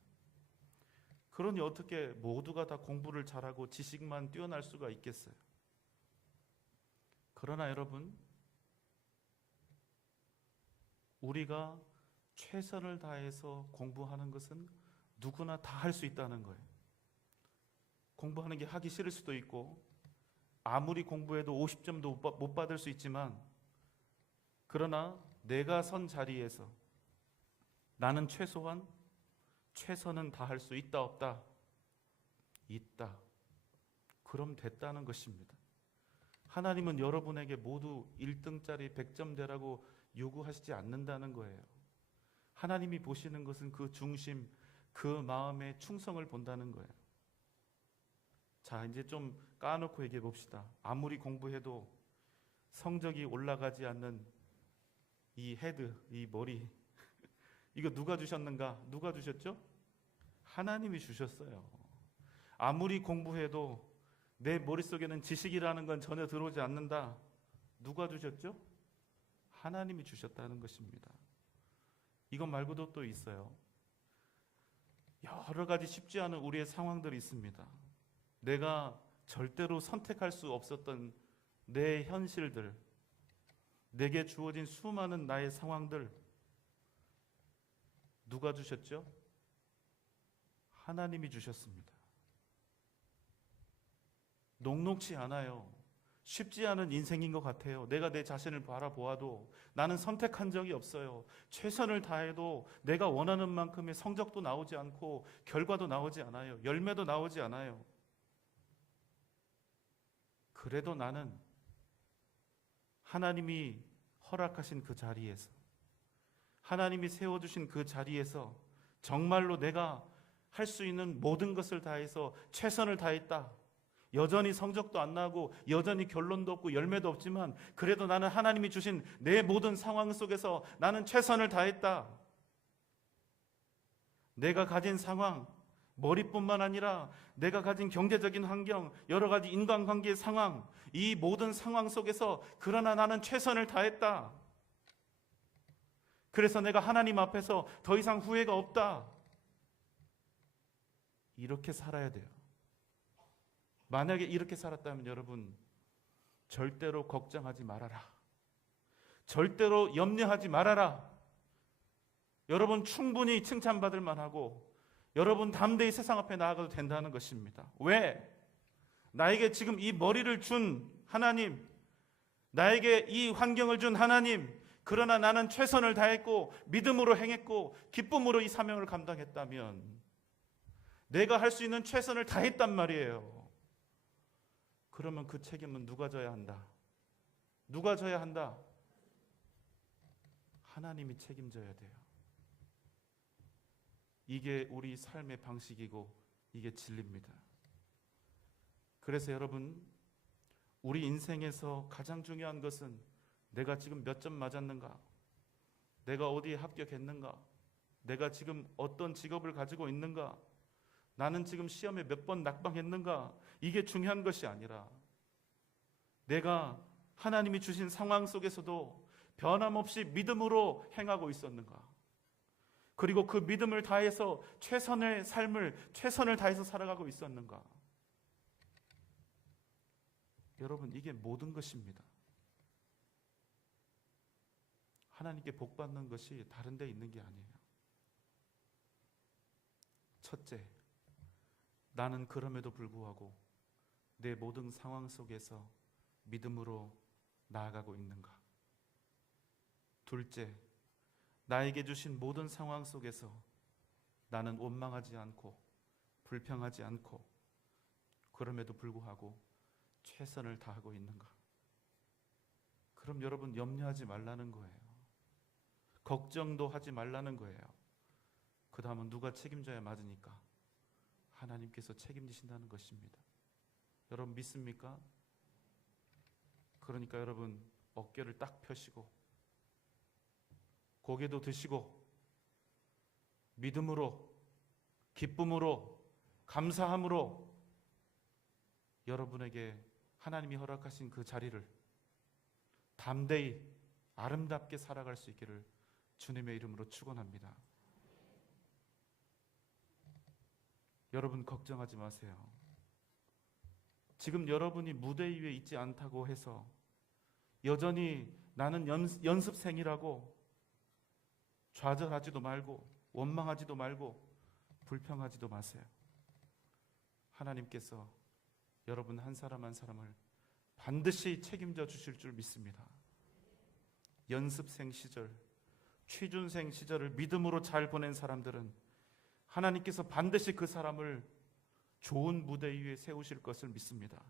그러니 어떻게 모두가 다 공부를 잘하고 지식만 뛰어날 수가 있겠어요? 그러나 여러분, 우리가 최선을 다해서 공부하는 것은 누구나 다 할 수 있다는 거예요. 공부하는 게 하기 싫을 수도 있고, 아무리 공부해도 50점도 못 받을 수 있지만, 그러나 내가 선 자리에서 나는 최소한 최선은 다할 수 있다 없다? 있다. 그럼 됐다는 것입니다. 하나님은 여러분에게 모두 1등짜리 100점 되라고 요구하시지 않는다는 거예요. 하나님이 보시는 것은 그 중심, 그 마음의 충성을 본다는 거예요. 자, 이제 좀 까놓고 얘기해 봅시다. 아무리 공부해도 성적이 올라가지 않는 이 헤드, 이 머리, 이거 누가 주셨는가? 누가 주셨죠? 하나님이 주셨어요. 아무리 공부해도 내 머릿속에는 지식이라는 건 전혀 들어오지 않는다. 누가 주셨죠? 하나님이 주셨다는 것입니다. 이것 말고도 또 있어요. 여러 가지 쉽지 않은 우리의 상황들이 있습니다. 내가 절대로 선택할 수 없었던 내 현실들, 내게 주어진 수많은 나의 상황들, 누가 주셨죠? 하나님이 주셨습니다. 녹록지 않아요. 쉽지 않은 인생인 것 같아요. 내가 내 자신을 바라보아도 나는 선택한 적이 없어요. 최선을 다해도 내가 원하는 만큼의 성적도 나오지 않고 결과도 나오지 않아요. 열매도 나오지 않아요. 그래도 나는 하나님이 허락하신 그 자리에서, 하나님이 세워주신 그 자리에서 정말로 내가 할 수 있는 모든 것을 다해서 최선을 다했다. 여전히 성적도 안 나고 여전히 결론도 없고 열매도 없지만 그래도 나는 하나님이 주신 내 모든 상황 속에서 나는 최선을 다했다. 내가 가진 상황, 머리뿐만 아니라 내가 가진 경제적인 환경, 여러 가지 인간관계의 상황, 이 모든 상황 속에서 그러나 나는 최선을 다했다. 그래서 내가 하나님 앞에서 더 이상 후회가 없다. 이렇게 살아야 돼요. 만약에 이렇게 살았다면 여러분, 절대로 걱정하지 말아라. 절대로 염려하지 말아라. 여러분 충분히 칭찬받을 만하고 여러분 담대히 세상 앞에 나아가도 된다는 것입니다. 왜? 나에게 지금 이 머리를 준 하나님, 나에게 이 환경을 준 하나님, 그러나 나는 최선을 다했고 믿음으로 행했고 기쁨으로 이 사명을 감당했다면 내가 할 수 있는 최선을 다했단 말이에요. 그러면 그 책임은 누가 져야 한다? 누가 져야 한다? 하나님이 책임져야 돼요. 이게 우리 삶의 방식이고 이게 진리입니다. 그래서 여러분, 우리 인생에서 가장 중요한 것은 내가 지금 몇 점 맞았는가? 내가 어디에 합격했는가? 내가 지금 어떤 직업을 가지고 있는가? 나는 지금 시험에 몇 번 낙방했는가? 이게 중요한 것이 아니라 내가 하나님이 주신 상황 속에서도 변함없이 믿음으로 행하고 있었는가? 그리고 그 믿음을 다해서 최선의 삶을 최선을 다해서 살아가고 있었는가? 여러분, 이게 모든 것입니다. 하나님께 복 받는 것이 다른 데 있는 게 아니에요. 첫째, 나는 그럼에도 불구하고 내 모든 상황 속에서 믿음으로 나아가고 있는가? 둘째, 나에게 주신 모든 상황 속에서 나는 원망하지 않고 불평하지 않고 그럼에도 불구하고 최선을 다하고 있는가? 그럼 여러분, 염려하지 말라는 거예요. 걱정도 하지 말라는 거예요. 그 다음은 누가 책임져야 맞으니까? 하나님께서 책임지신다는 것입니다. 여러분 믿습니까? 그러니까 여러분, 어깨를 딱 펴시고 고개도 드시고 믿음으로, 기쁨으로, 감사함으로 여러분에게 하나님이 허락하신 그 자리를 담대히 아름답게 살아갈 수 있기를 주님의 이름으로 축원합니다. 여러분 걱정하지 마세요. 지금 여러분이 무대 위에 있지 않다고 해서 여전히 나는 연습생이라고 좌절하지도 말고 원망하지도 말고 불평하지도 마세요. 하나님께서 여러분 한 사람 한 사람을 반드시 책임져 주실 줄 믿습니다. 연습생 시절, 취준생 시절을 믿음으로 잘 보낸 사람들은 하나님께서 반드시 그 사람을 좋은 무대 위에 세우실 것을 믿습니다.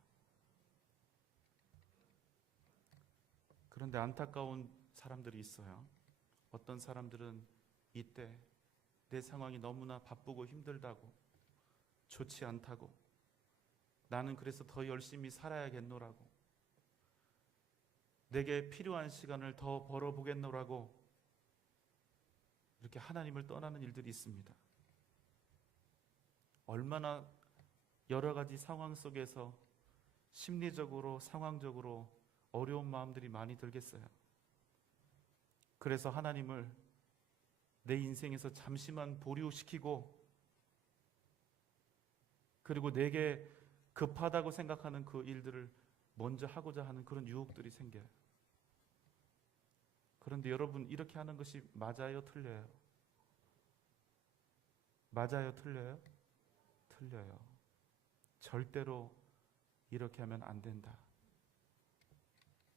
그런데 안타까운 사람들이 있어요. 어떤 사람들은 이때 내 상황이 너무나 바쁘고 힘들다고, 좋지 않다고, 나는 그래서 더 열심히 살아야겠노라고, 내게 필요한 시간을 더 벌어보겠노라고 이렇게 하나님을 떠나는 일들이 있습니다. 얼마나 여러 가지 상황 속에서 심리적으로, 상황적으로 어려운 마음들이 많이 들겠어요. 그래서 하나님을 내 인생에서 잠시만 보류시키고, 그리고 내게 급하다고 생각하는 그 일들을 먼저 하고자 하는 그런 유혹들이 생겨요. 그런데 여러분, 이렇게 하는 것이 맞아요, 틀려요? 맞아요, 틀려요? 틀려요. 절대로 이렇게 하면 안 된다.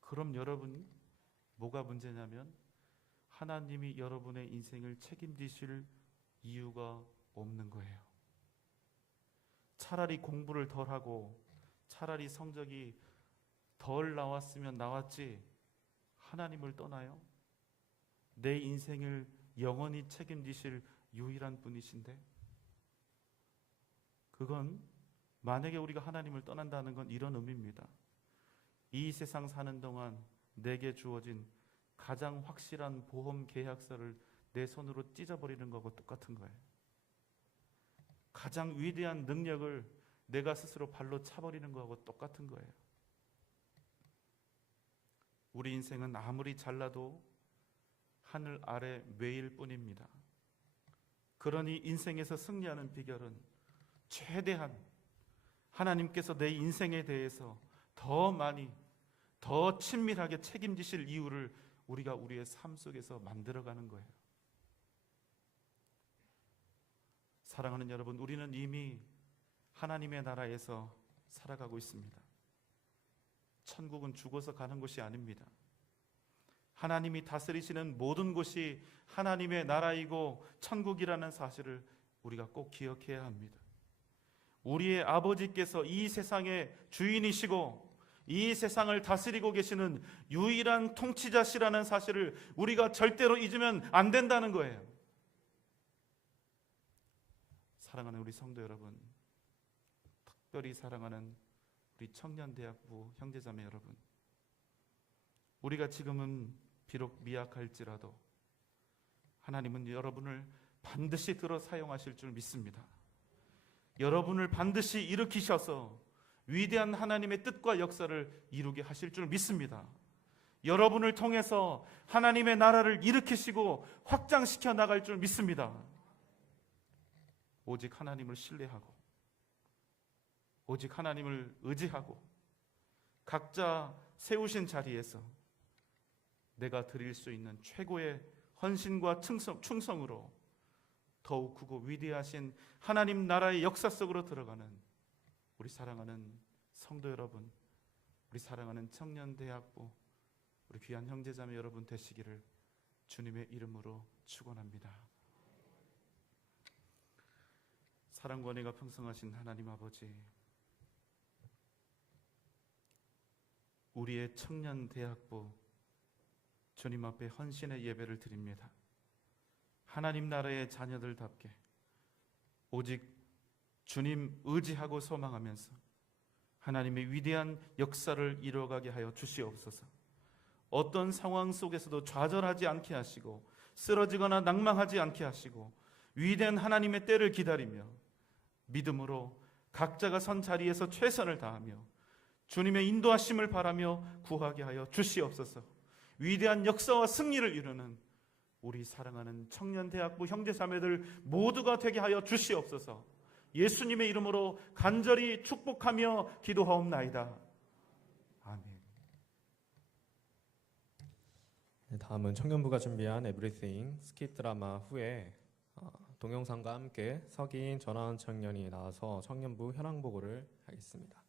그럼 여러분 뭐가 문제냐면 하나님이 여러분의 인생을 책임지실 이유가 없는 거예요. 차라리 공부를 덜 하고 차라리 성적이 덜 나왔으면 나왔지 하나님을 떠나요? 내 인생을 영원히 책임지실 유일한 분이신데, 그건 만약에 우리가 하나님을 떠난다는 건 이런 의미입니다. 이 세상 사는 동안 내게 주어진 가장 확실한 보험 계약서를 내 손으로 찢어버리는 거하고 똑같은 거예요. 가장 위대한 능력을 내가 스스로 발로 차버리는 거하고 똑같은 거예요. 우리 인생은 아무리 잘나도 하늘 아래 매일 뿐입니다. 그러니 인생에서 승리하는 비결은 최대한 하나님께서 내 인생에 대해서 더 많이, 더 친밀하게 책임지실 이유를 우리가 우리의 삶 속에서 만들어가는 거예요. 사랑하는 여러분, 우리는 이미 하나님의 나라에서 살아가고 있습니다. 천국은 죽어서 가는 곳이 아닙니다. 하나님이 다스리시는 모든 곳이 하나님의 나라이고 천국이라는 사실을 우리가 꼭 기억해야 합니다. 우리의 아버지께서 이 세상의 주인이시고 이 세상을 다스리고 계시는 유일한 통치자시라는 사실을 우리가 절대로 잊으면 안 된다는 거예요. 사랑하는 우리 성도 여러분, 특별히 사랑하는 우리 청년대학부 형제자매 여러분, 우리가 지금은 비록 미약할지라도 하나님은 여러분을 반드시 들어 사용하실 줄 믿습니다. 여러분을 반드시 일으키셔서 위대한 하나님의 뜻과 역사를 이루게 하실 줄 믿습니다. 여러분을 통해서 하나님의 나라를 일으키시고 확장시켜 나갈 줄 믿습니다. 오직 하나님을 신뢰하고 오직 하나님을 의지하고 각자 세우신 자리에서 내가 드릴 수 있는 최고의 헌신과 충성으로 더욱 크고 위대하신 하나님 나라의 역사 속으로 들어가는 우리 사랑하는 성도 여러분, 우리 사랑하는 청년대학부, 우리 귀한 형제자매 여러분 되시기를 주님의 이름으로 축원합니다. 사랑과 은혜가 풍성하신 하나님 아버지, 우리의 청년대학부 주님 앞에 헌신의 예배를 드립니다. 하나님 나라의 자녀들답게 오직 주님 의지하고 소망하면서 하나님의 위대한 역사를 이루어가게 하여 주시옵소서. 어떤 상황 속에서도 좌절하지 않게 하시고 쓰러지거나 낭망하지 않게 하시고 위대한 하나님의 때를 기다리며 믿음으로 각자가 선 자리에서 최선을 다하며 주님의 인도하심을 바라며 구하게 하여 주시옵소서. 위대한 역사와 승리를 이루는 우리 사랑하는 청년대학부 형제자매들 모두가 되게 하여 주시옵소서. 예수님의 이름으로 간절히 축복하며 기도하옵나이다. 아멘. 네, 다음은 청년부가 준비한 에브리띵 스킷 드라마 후에 동영상과 함께 석인 전화원 청년이 나와서 청년부 현황 보고를 하겠습니다.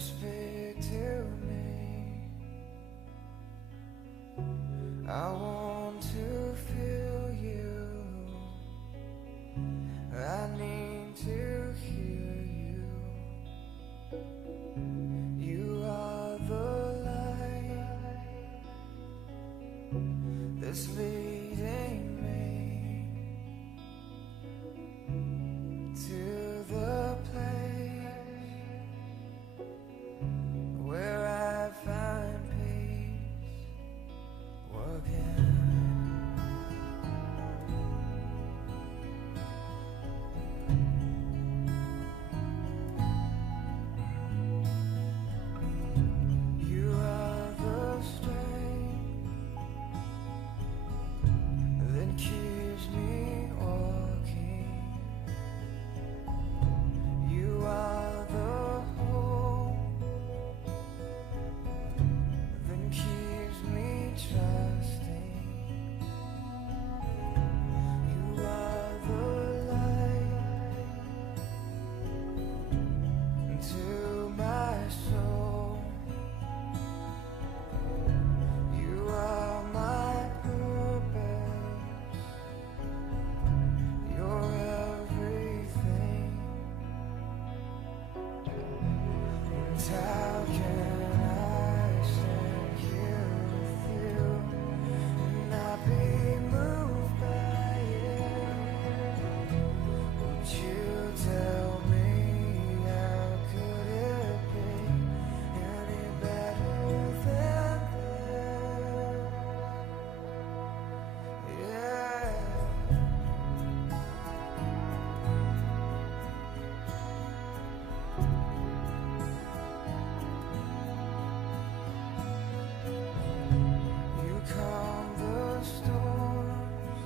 Speak to me. I want to feel you. I need to hear you. You are the light that's leading me to the place where I find peace again. You are the strength that keeps me walking. You are the hope that keeps me trusting. You are the light to my soul. You are my purpose. You're everything. And how can I stand here with you and not be moved by it? Would you tell me how could it be any better than this? Yeah. You calm the storms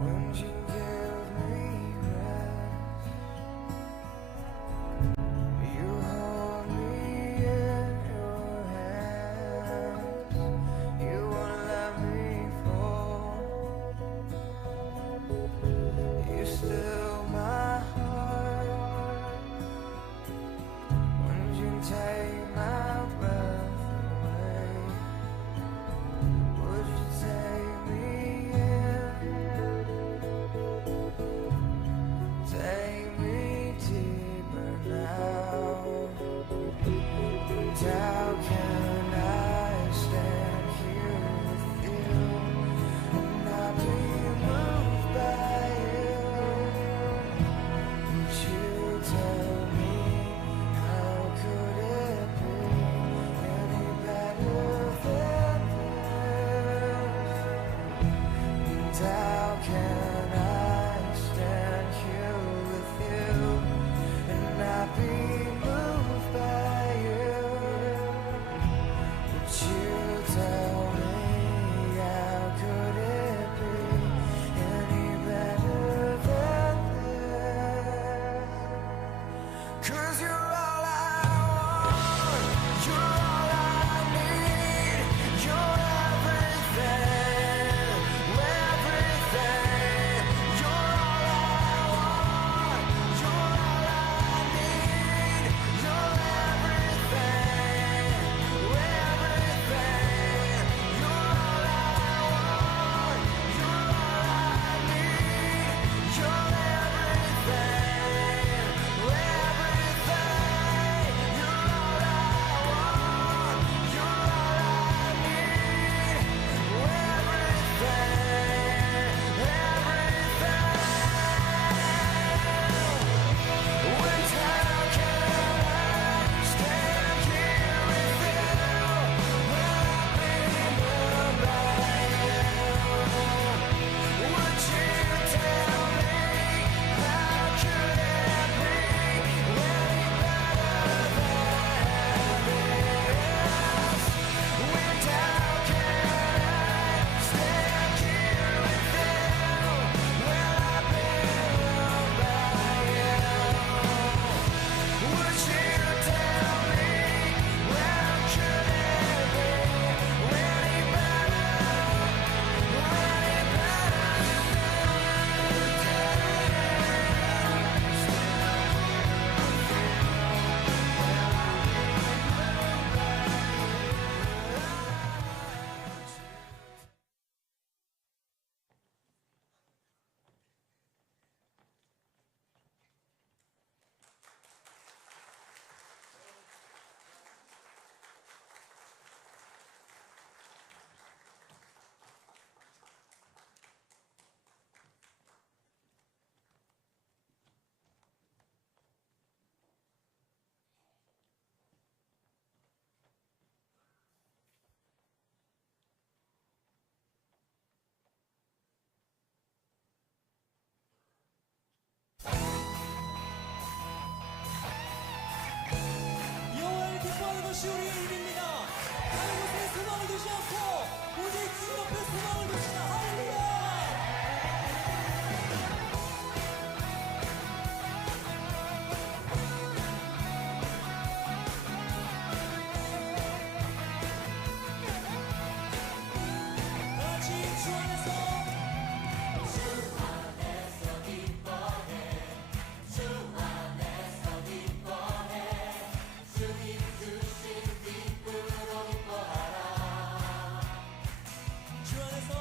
when you give me rest. You hold me in your hands. You won't let me fall. You still my heart when you take my breath away. Would you take me in? Take me deeper now. And how can I stand here with you and not be moved by you? 그것이 우리의 힘입니다. 다른 곳에 소망을 두지 않고 오직 주 앞에 소망을 두시다. 할렐루야. 같이 주 안에서 주 안에서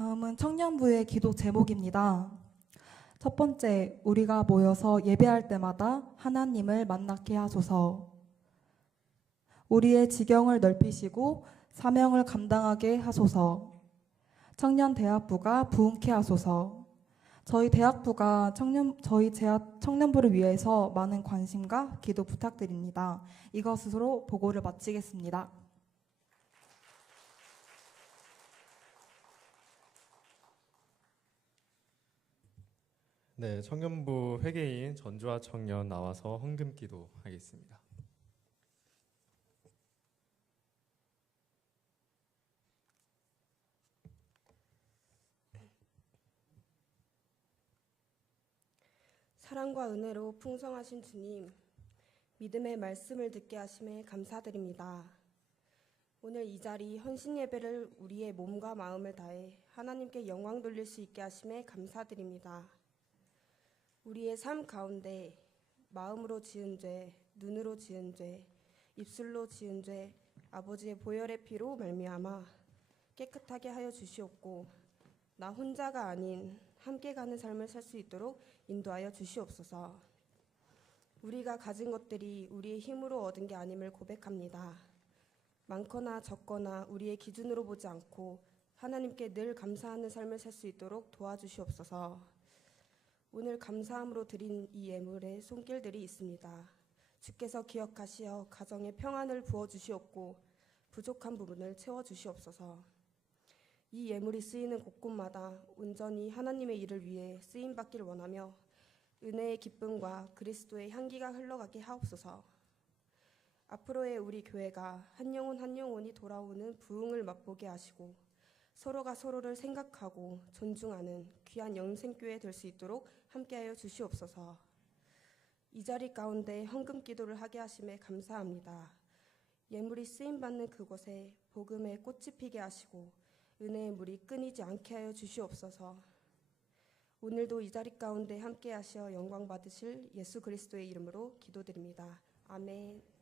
다음은 청년부의 기도 제목입니다. 첫 번째, 우리가 모여서 예배할 때마다 하나님을 만나게 하소서. 우리의 지경을 넓히시고 사명을 감당하게 하소서. 청년 대학부가 부흥케 하소서. 저희 대학부가 저희 청년부를 위해서 많은 관심과 기도 부탁드립니다. 이것으로 보고를 마치겠습니다. 네, 청년부 회계인 전주아 청년 나와서 헌금 기도하겠습니다. 사랑과 은혜로 풍성하신 주님, 믿음의 말씀을 듣게 하심에 감사드립니다. 오늘 이 자리 헌신 예배를 우리의 몸과 마음을 다해 하나님께 영광 돌릴 수 있게 하심에 감사드립니다. 우리의 삶 가운데 마음으로 지은 죄, 눈으로 지은 죄, 입술로 지은 죄, 아버지의 보혈의 피로 말미암아 깨끗하게 하여 주시옵고 나 혼자가 아닌 함께 가는 삶을 살 수 있도록 인도하여 주시옵소서. 우리가 가진 것들이 우리의 힘으로 얻은 게 아님을 고백합니다. 많거나 적거나 우리의 기준으로 보지 않고 하나님께 늘 감사하는 삶을 살 수 있도록 도와주시옵소서. 오늘 감사함으로 드린 이 예물에 손길들이 있습니다. 주께서 기억하시어 가정에 평안을 부어주시옵고 부족한 부분을 채워주시옵소서. 이 예물이 쓰이는 곳곳마다 온전히 하나님의 일을 위해 쓰임받기를 원하며 은혜의 기쁨과 그리스도의 향기가 흘러가게 하옵소서. 앞으로의 우리 교회가 한 영혼 한 영혼이 돌아오는 부흥을 맛보게 하시고 서로가 서로를 생각하고 존중하는 귀한 영생교회 될 수 있도록 함께하여 주시옵소서. 이 자리 가운데 헌금 기도를 하게 하심에 감사합니다. 예물이 쓰임받는 그곳에 복음의 꽃이 피게 하시고 은혜의 물이 끊이지 않게 하여 주시옵소서. 오늘도 이 자리 가운데 함께 하시어 영광 받으실 예수 그리스도의 이름으로 기도드립니다. 아멘.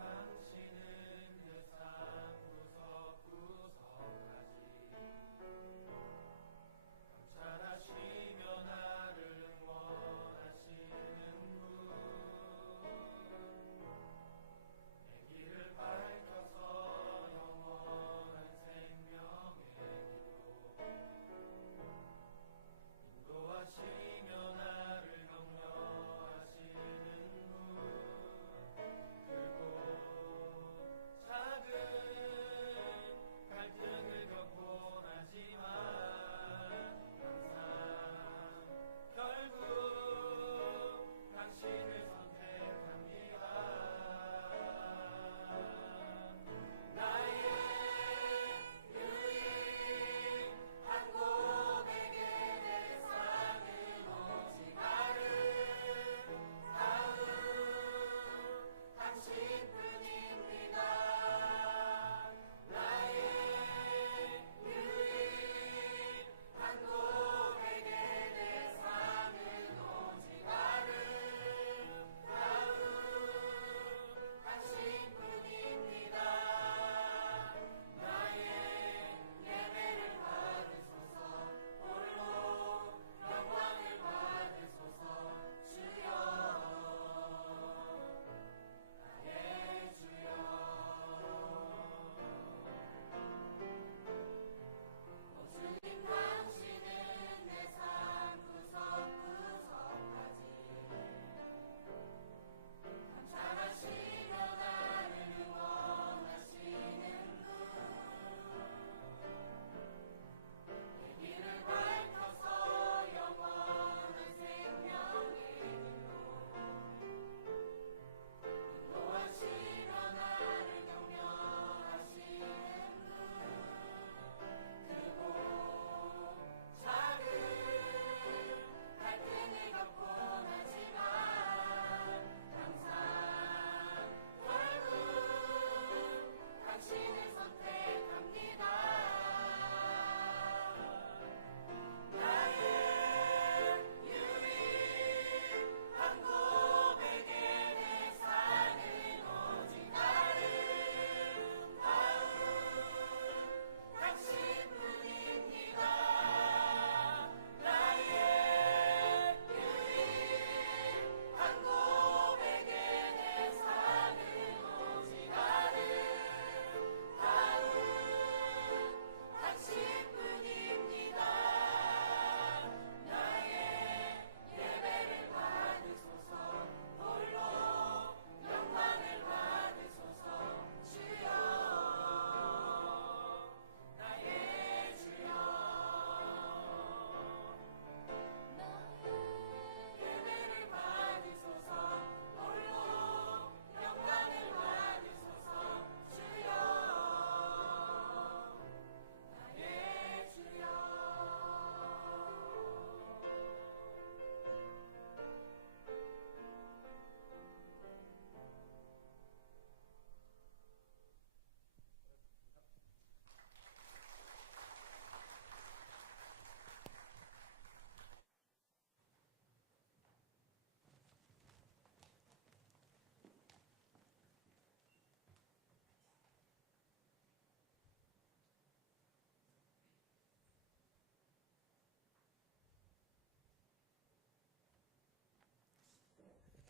당신은 그 산 구석구석까지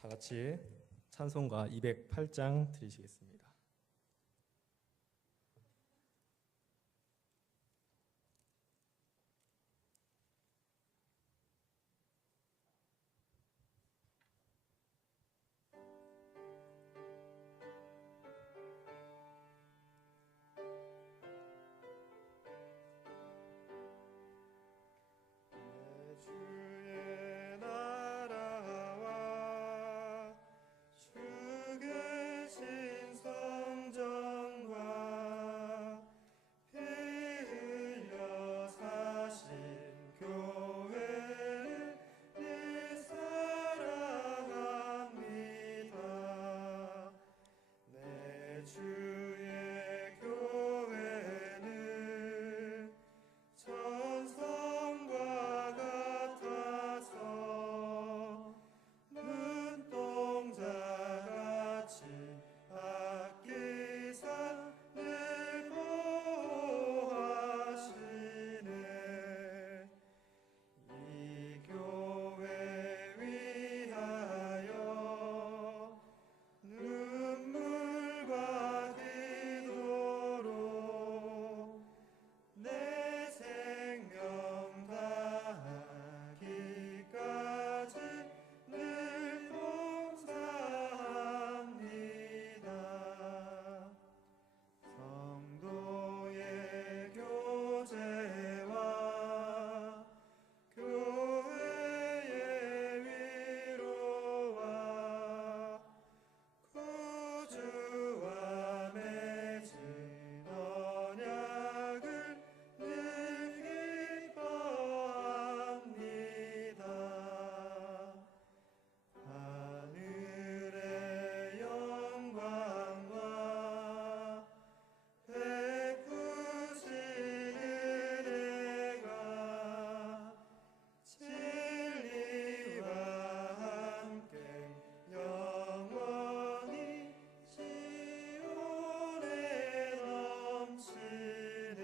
다 같이 찬송가 208장 드리시겠습니다. 주의 나라와 주 계신 성전과 피 흘려 사신 교회를 늘 사랑합니다. 내 주의 교회는 천성과 같아서 눈동자같이 아끼사 늘 보호하시네. 이 교회 위하여 눈물과 기도로 내 생명 다하기까지 늘 봉사합니다. 성도의 교제와 교회의 위로와 구주와 맺은 언약을 늘 기뻐합니다. 하늘의 영광과 베푸시는 은혜가 진리와 함께 영원히 시온에 넘치네.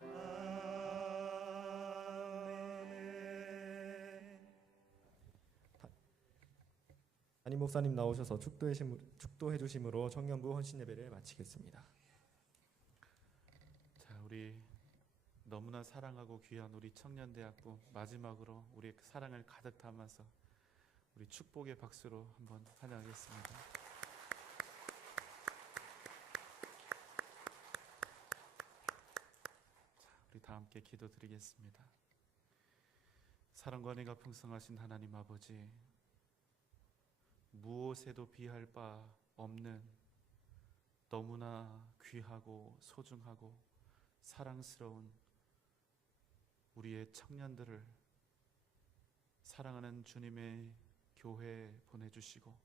아멘. 담임 목사님 나오셔서 축도해 주심으로 청년부 헌신 예배를 마치겠습니다. 자, 우리 너무나 사랑하고 귀한 우리 청년대학부 마지막으로 우리의 사랑을 가득 담아서 우리 축복의 박수로 한번 환영하겠습니다. 자, 우리 다 함께 기도드리겠습니다. 사랑과 은혜가 풍성하신 하나님 아버지, 무엇에도 비할 바 없는 너무나 귀하고 소중하고 사랑스러운 우리의 청년들을 사랑하는 주님의 교회에 보내주시고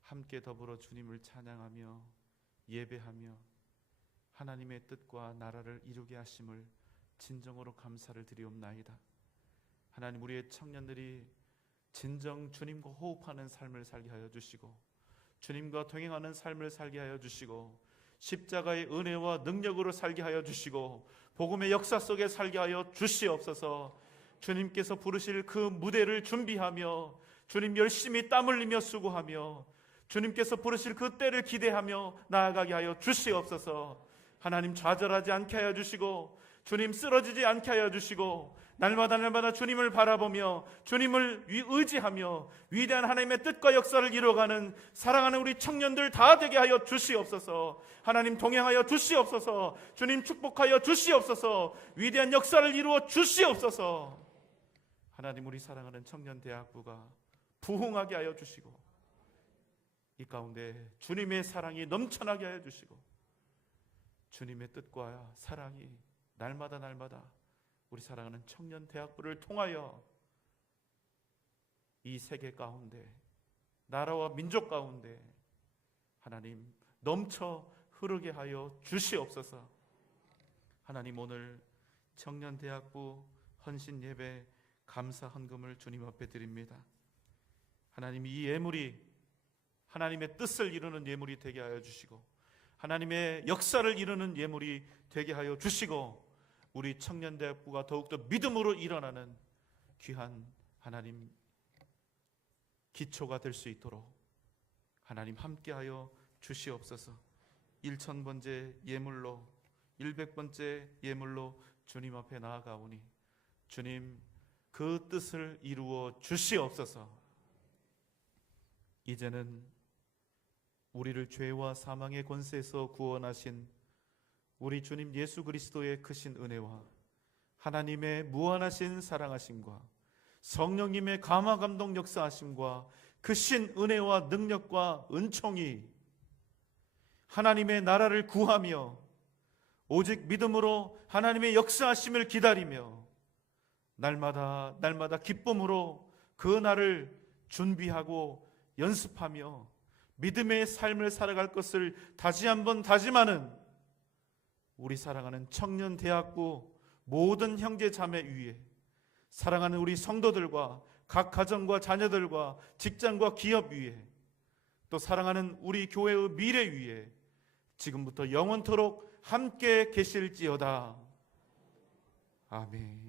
함께 더불어 주님을 찬양하며 예배하며 하나님의 뜻과 나라를 이루게 하심을 진정으로 감사를 드리옵나이다. 하나님, 우리의 청년들이 진정 주님과 호흡하는 삶을 살게 하여 주시고 주님과 동행하는 삶을 살게 하여 주시고 십자가의 은혜와 능력으로 살게 하여 주시고 복음의 역사 속에 살게 하여 주시옵소서. 주님께서 부르실 그 무대를 준비하며 주님 열심히 땀 흘리며 수고하며 주님께서 부르실 그 때를 기대하며 나아가게 하여 주시옵소서. 하나님, 좌절하지 않게 하여 주시고 주님 쓰러지지 않게 하여 주시고 날마다 주님을 바라보며 주님을 의지하며 위대한 하나님의 뜻과 역사를 이루어가는 사랑하는 우리 청년들 다 되게 하여 주시옵소서. 하나님, 동행하여 주시옵소서. 주님 축복하여 주시옵소서. 위대한 역사를 이루어 주시옵소서. 하나님, 우리 사랑하는 청년대학부가 부흥하게 하여 주시고 이 가운데 주님의 사랑이 넘쳐나게 하여 주시고 주님의 뜻과 사랑이 날마다 우리 사랑하는 청년대학부를 통하여 이 세계 가운데 나라와 민족 가운데 하나님 넘쳐 흐르게 하여 주시옵소서. 하나님, 오늘 청년대학부 헌신예배 감사 헌금을 주님 앞에 드립니다. 하나님, 이 예물이 하나님의 뜻을 이루는 예물이 되게 하여 주시고 하나님의 역사를 이루는 예물이 되게 하여 주시고 우리 청년대학부가 더욱더 믿음으로 일어나는 귀한 하나님 기초가 될 수 있도록 하나님 함께하여 주시옵소서. 1000번째 예물로 100번째 예물로 주님 앞에 나아가오니 주님 그 뜻을 이루어 주시옵소서. 이제는 우리를 죄와 사망의 권세에서 구원하신 우리 주님 예수 그리스도의 크신 은혜와 하나님의 무한하신 사랑하심과 성령님의 감화 감동 역사하심과 크신 은혜와 능력과 은총이 하나님의 나라를 구하며 오직 믿음으로 하나님의 역사하심을 기다리며 날마다 기쁨으로 그 날을 준비하고 연습하며 믿음의 삶을 살아갈 것을 다시 한번 다짐하는 우리 사랑하는 청년대학부 모든 형제 자매 위에 사랑하는 우리 성도들과 각 가정과 자녀들과 직장과 기업 위에 또 사랑하는 우리 교회의 미래 위에 지금부터 영원토록 함께 계실지어다. 아멘.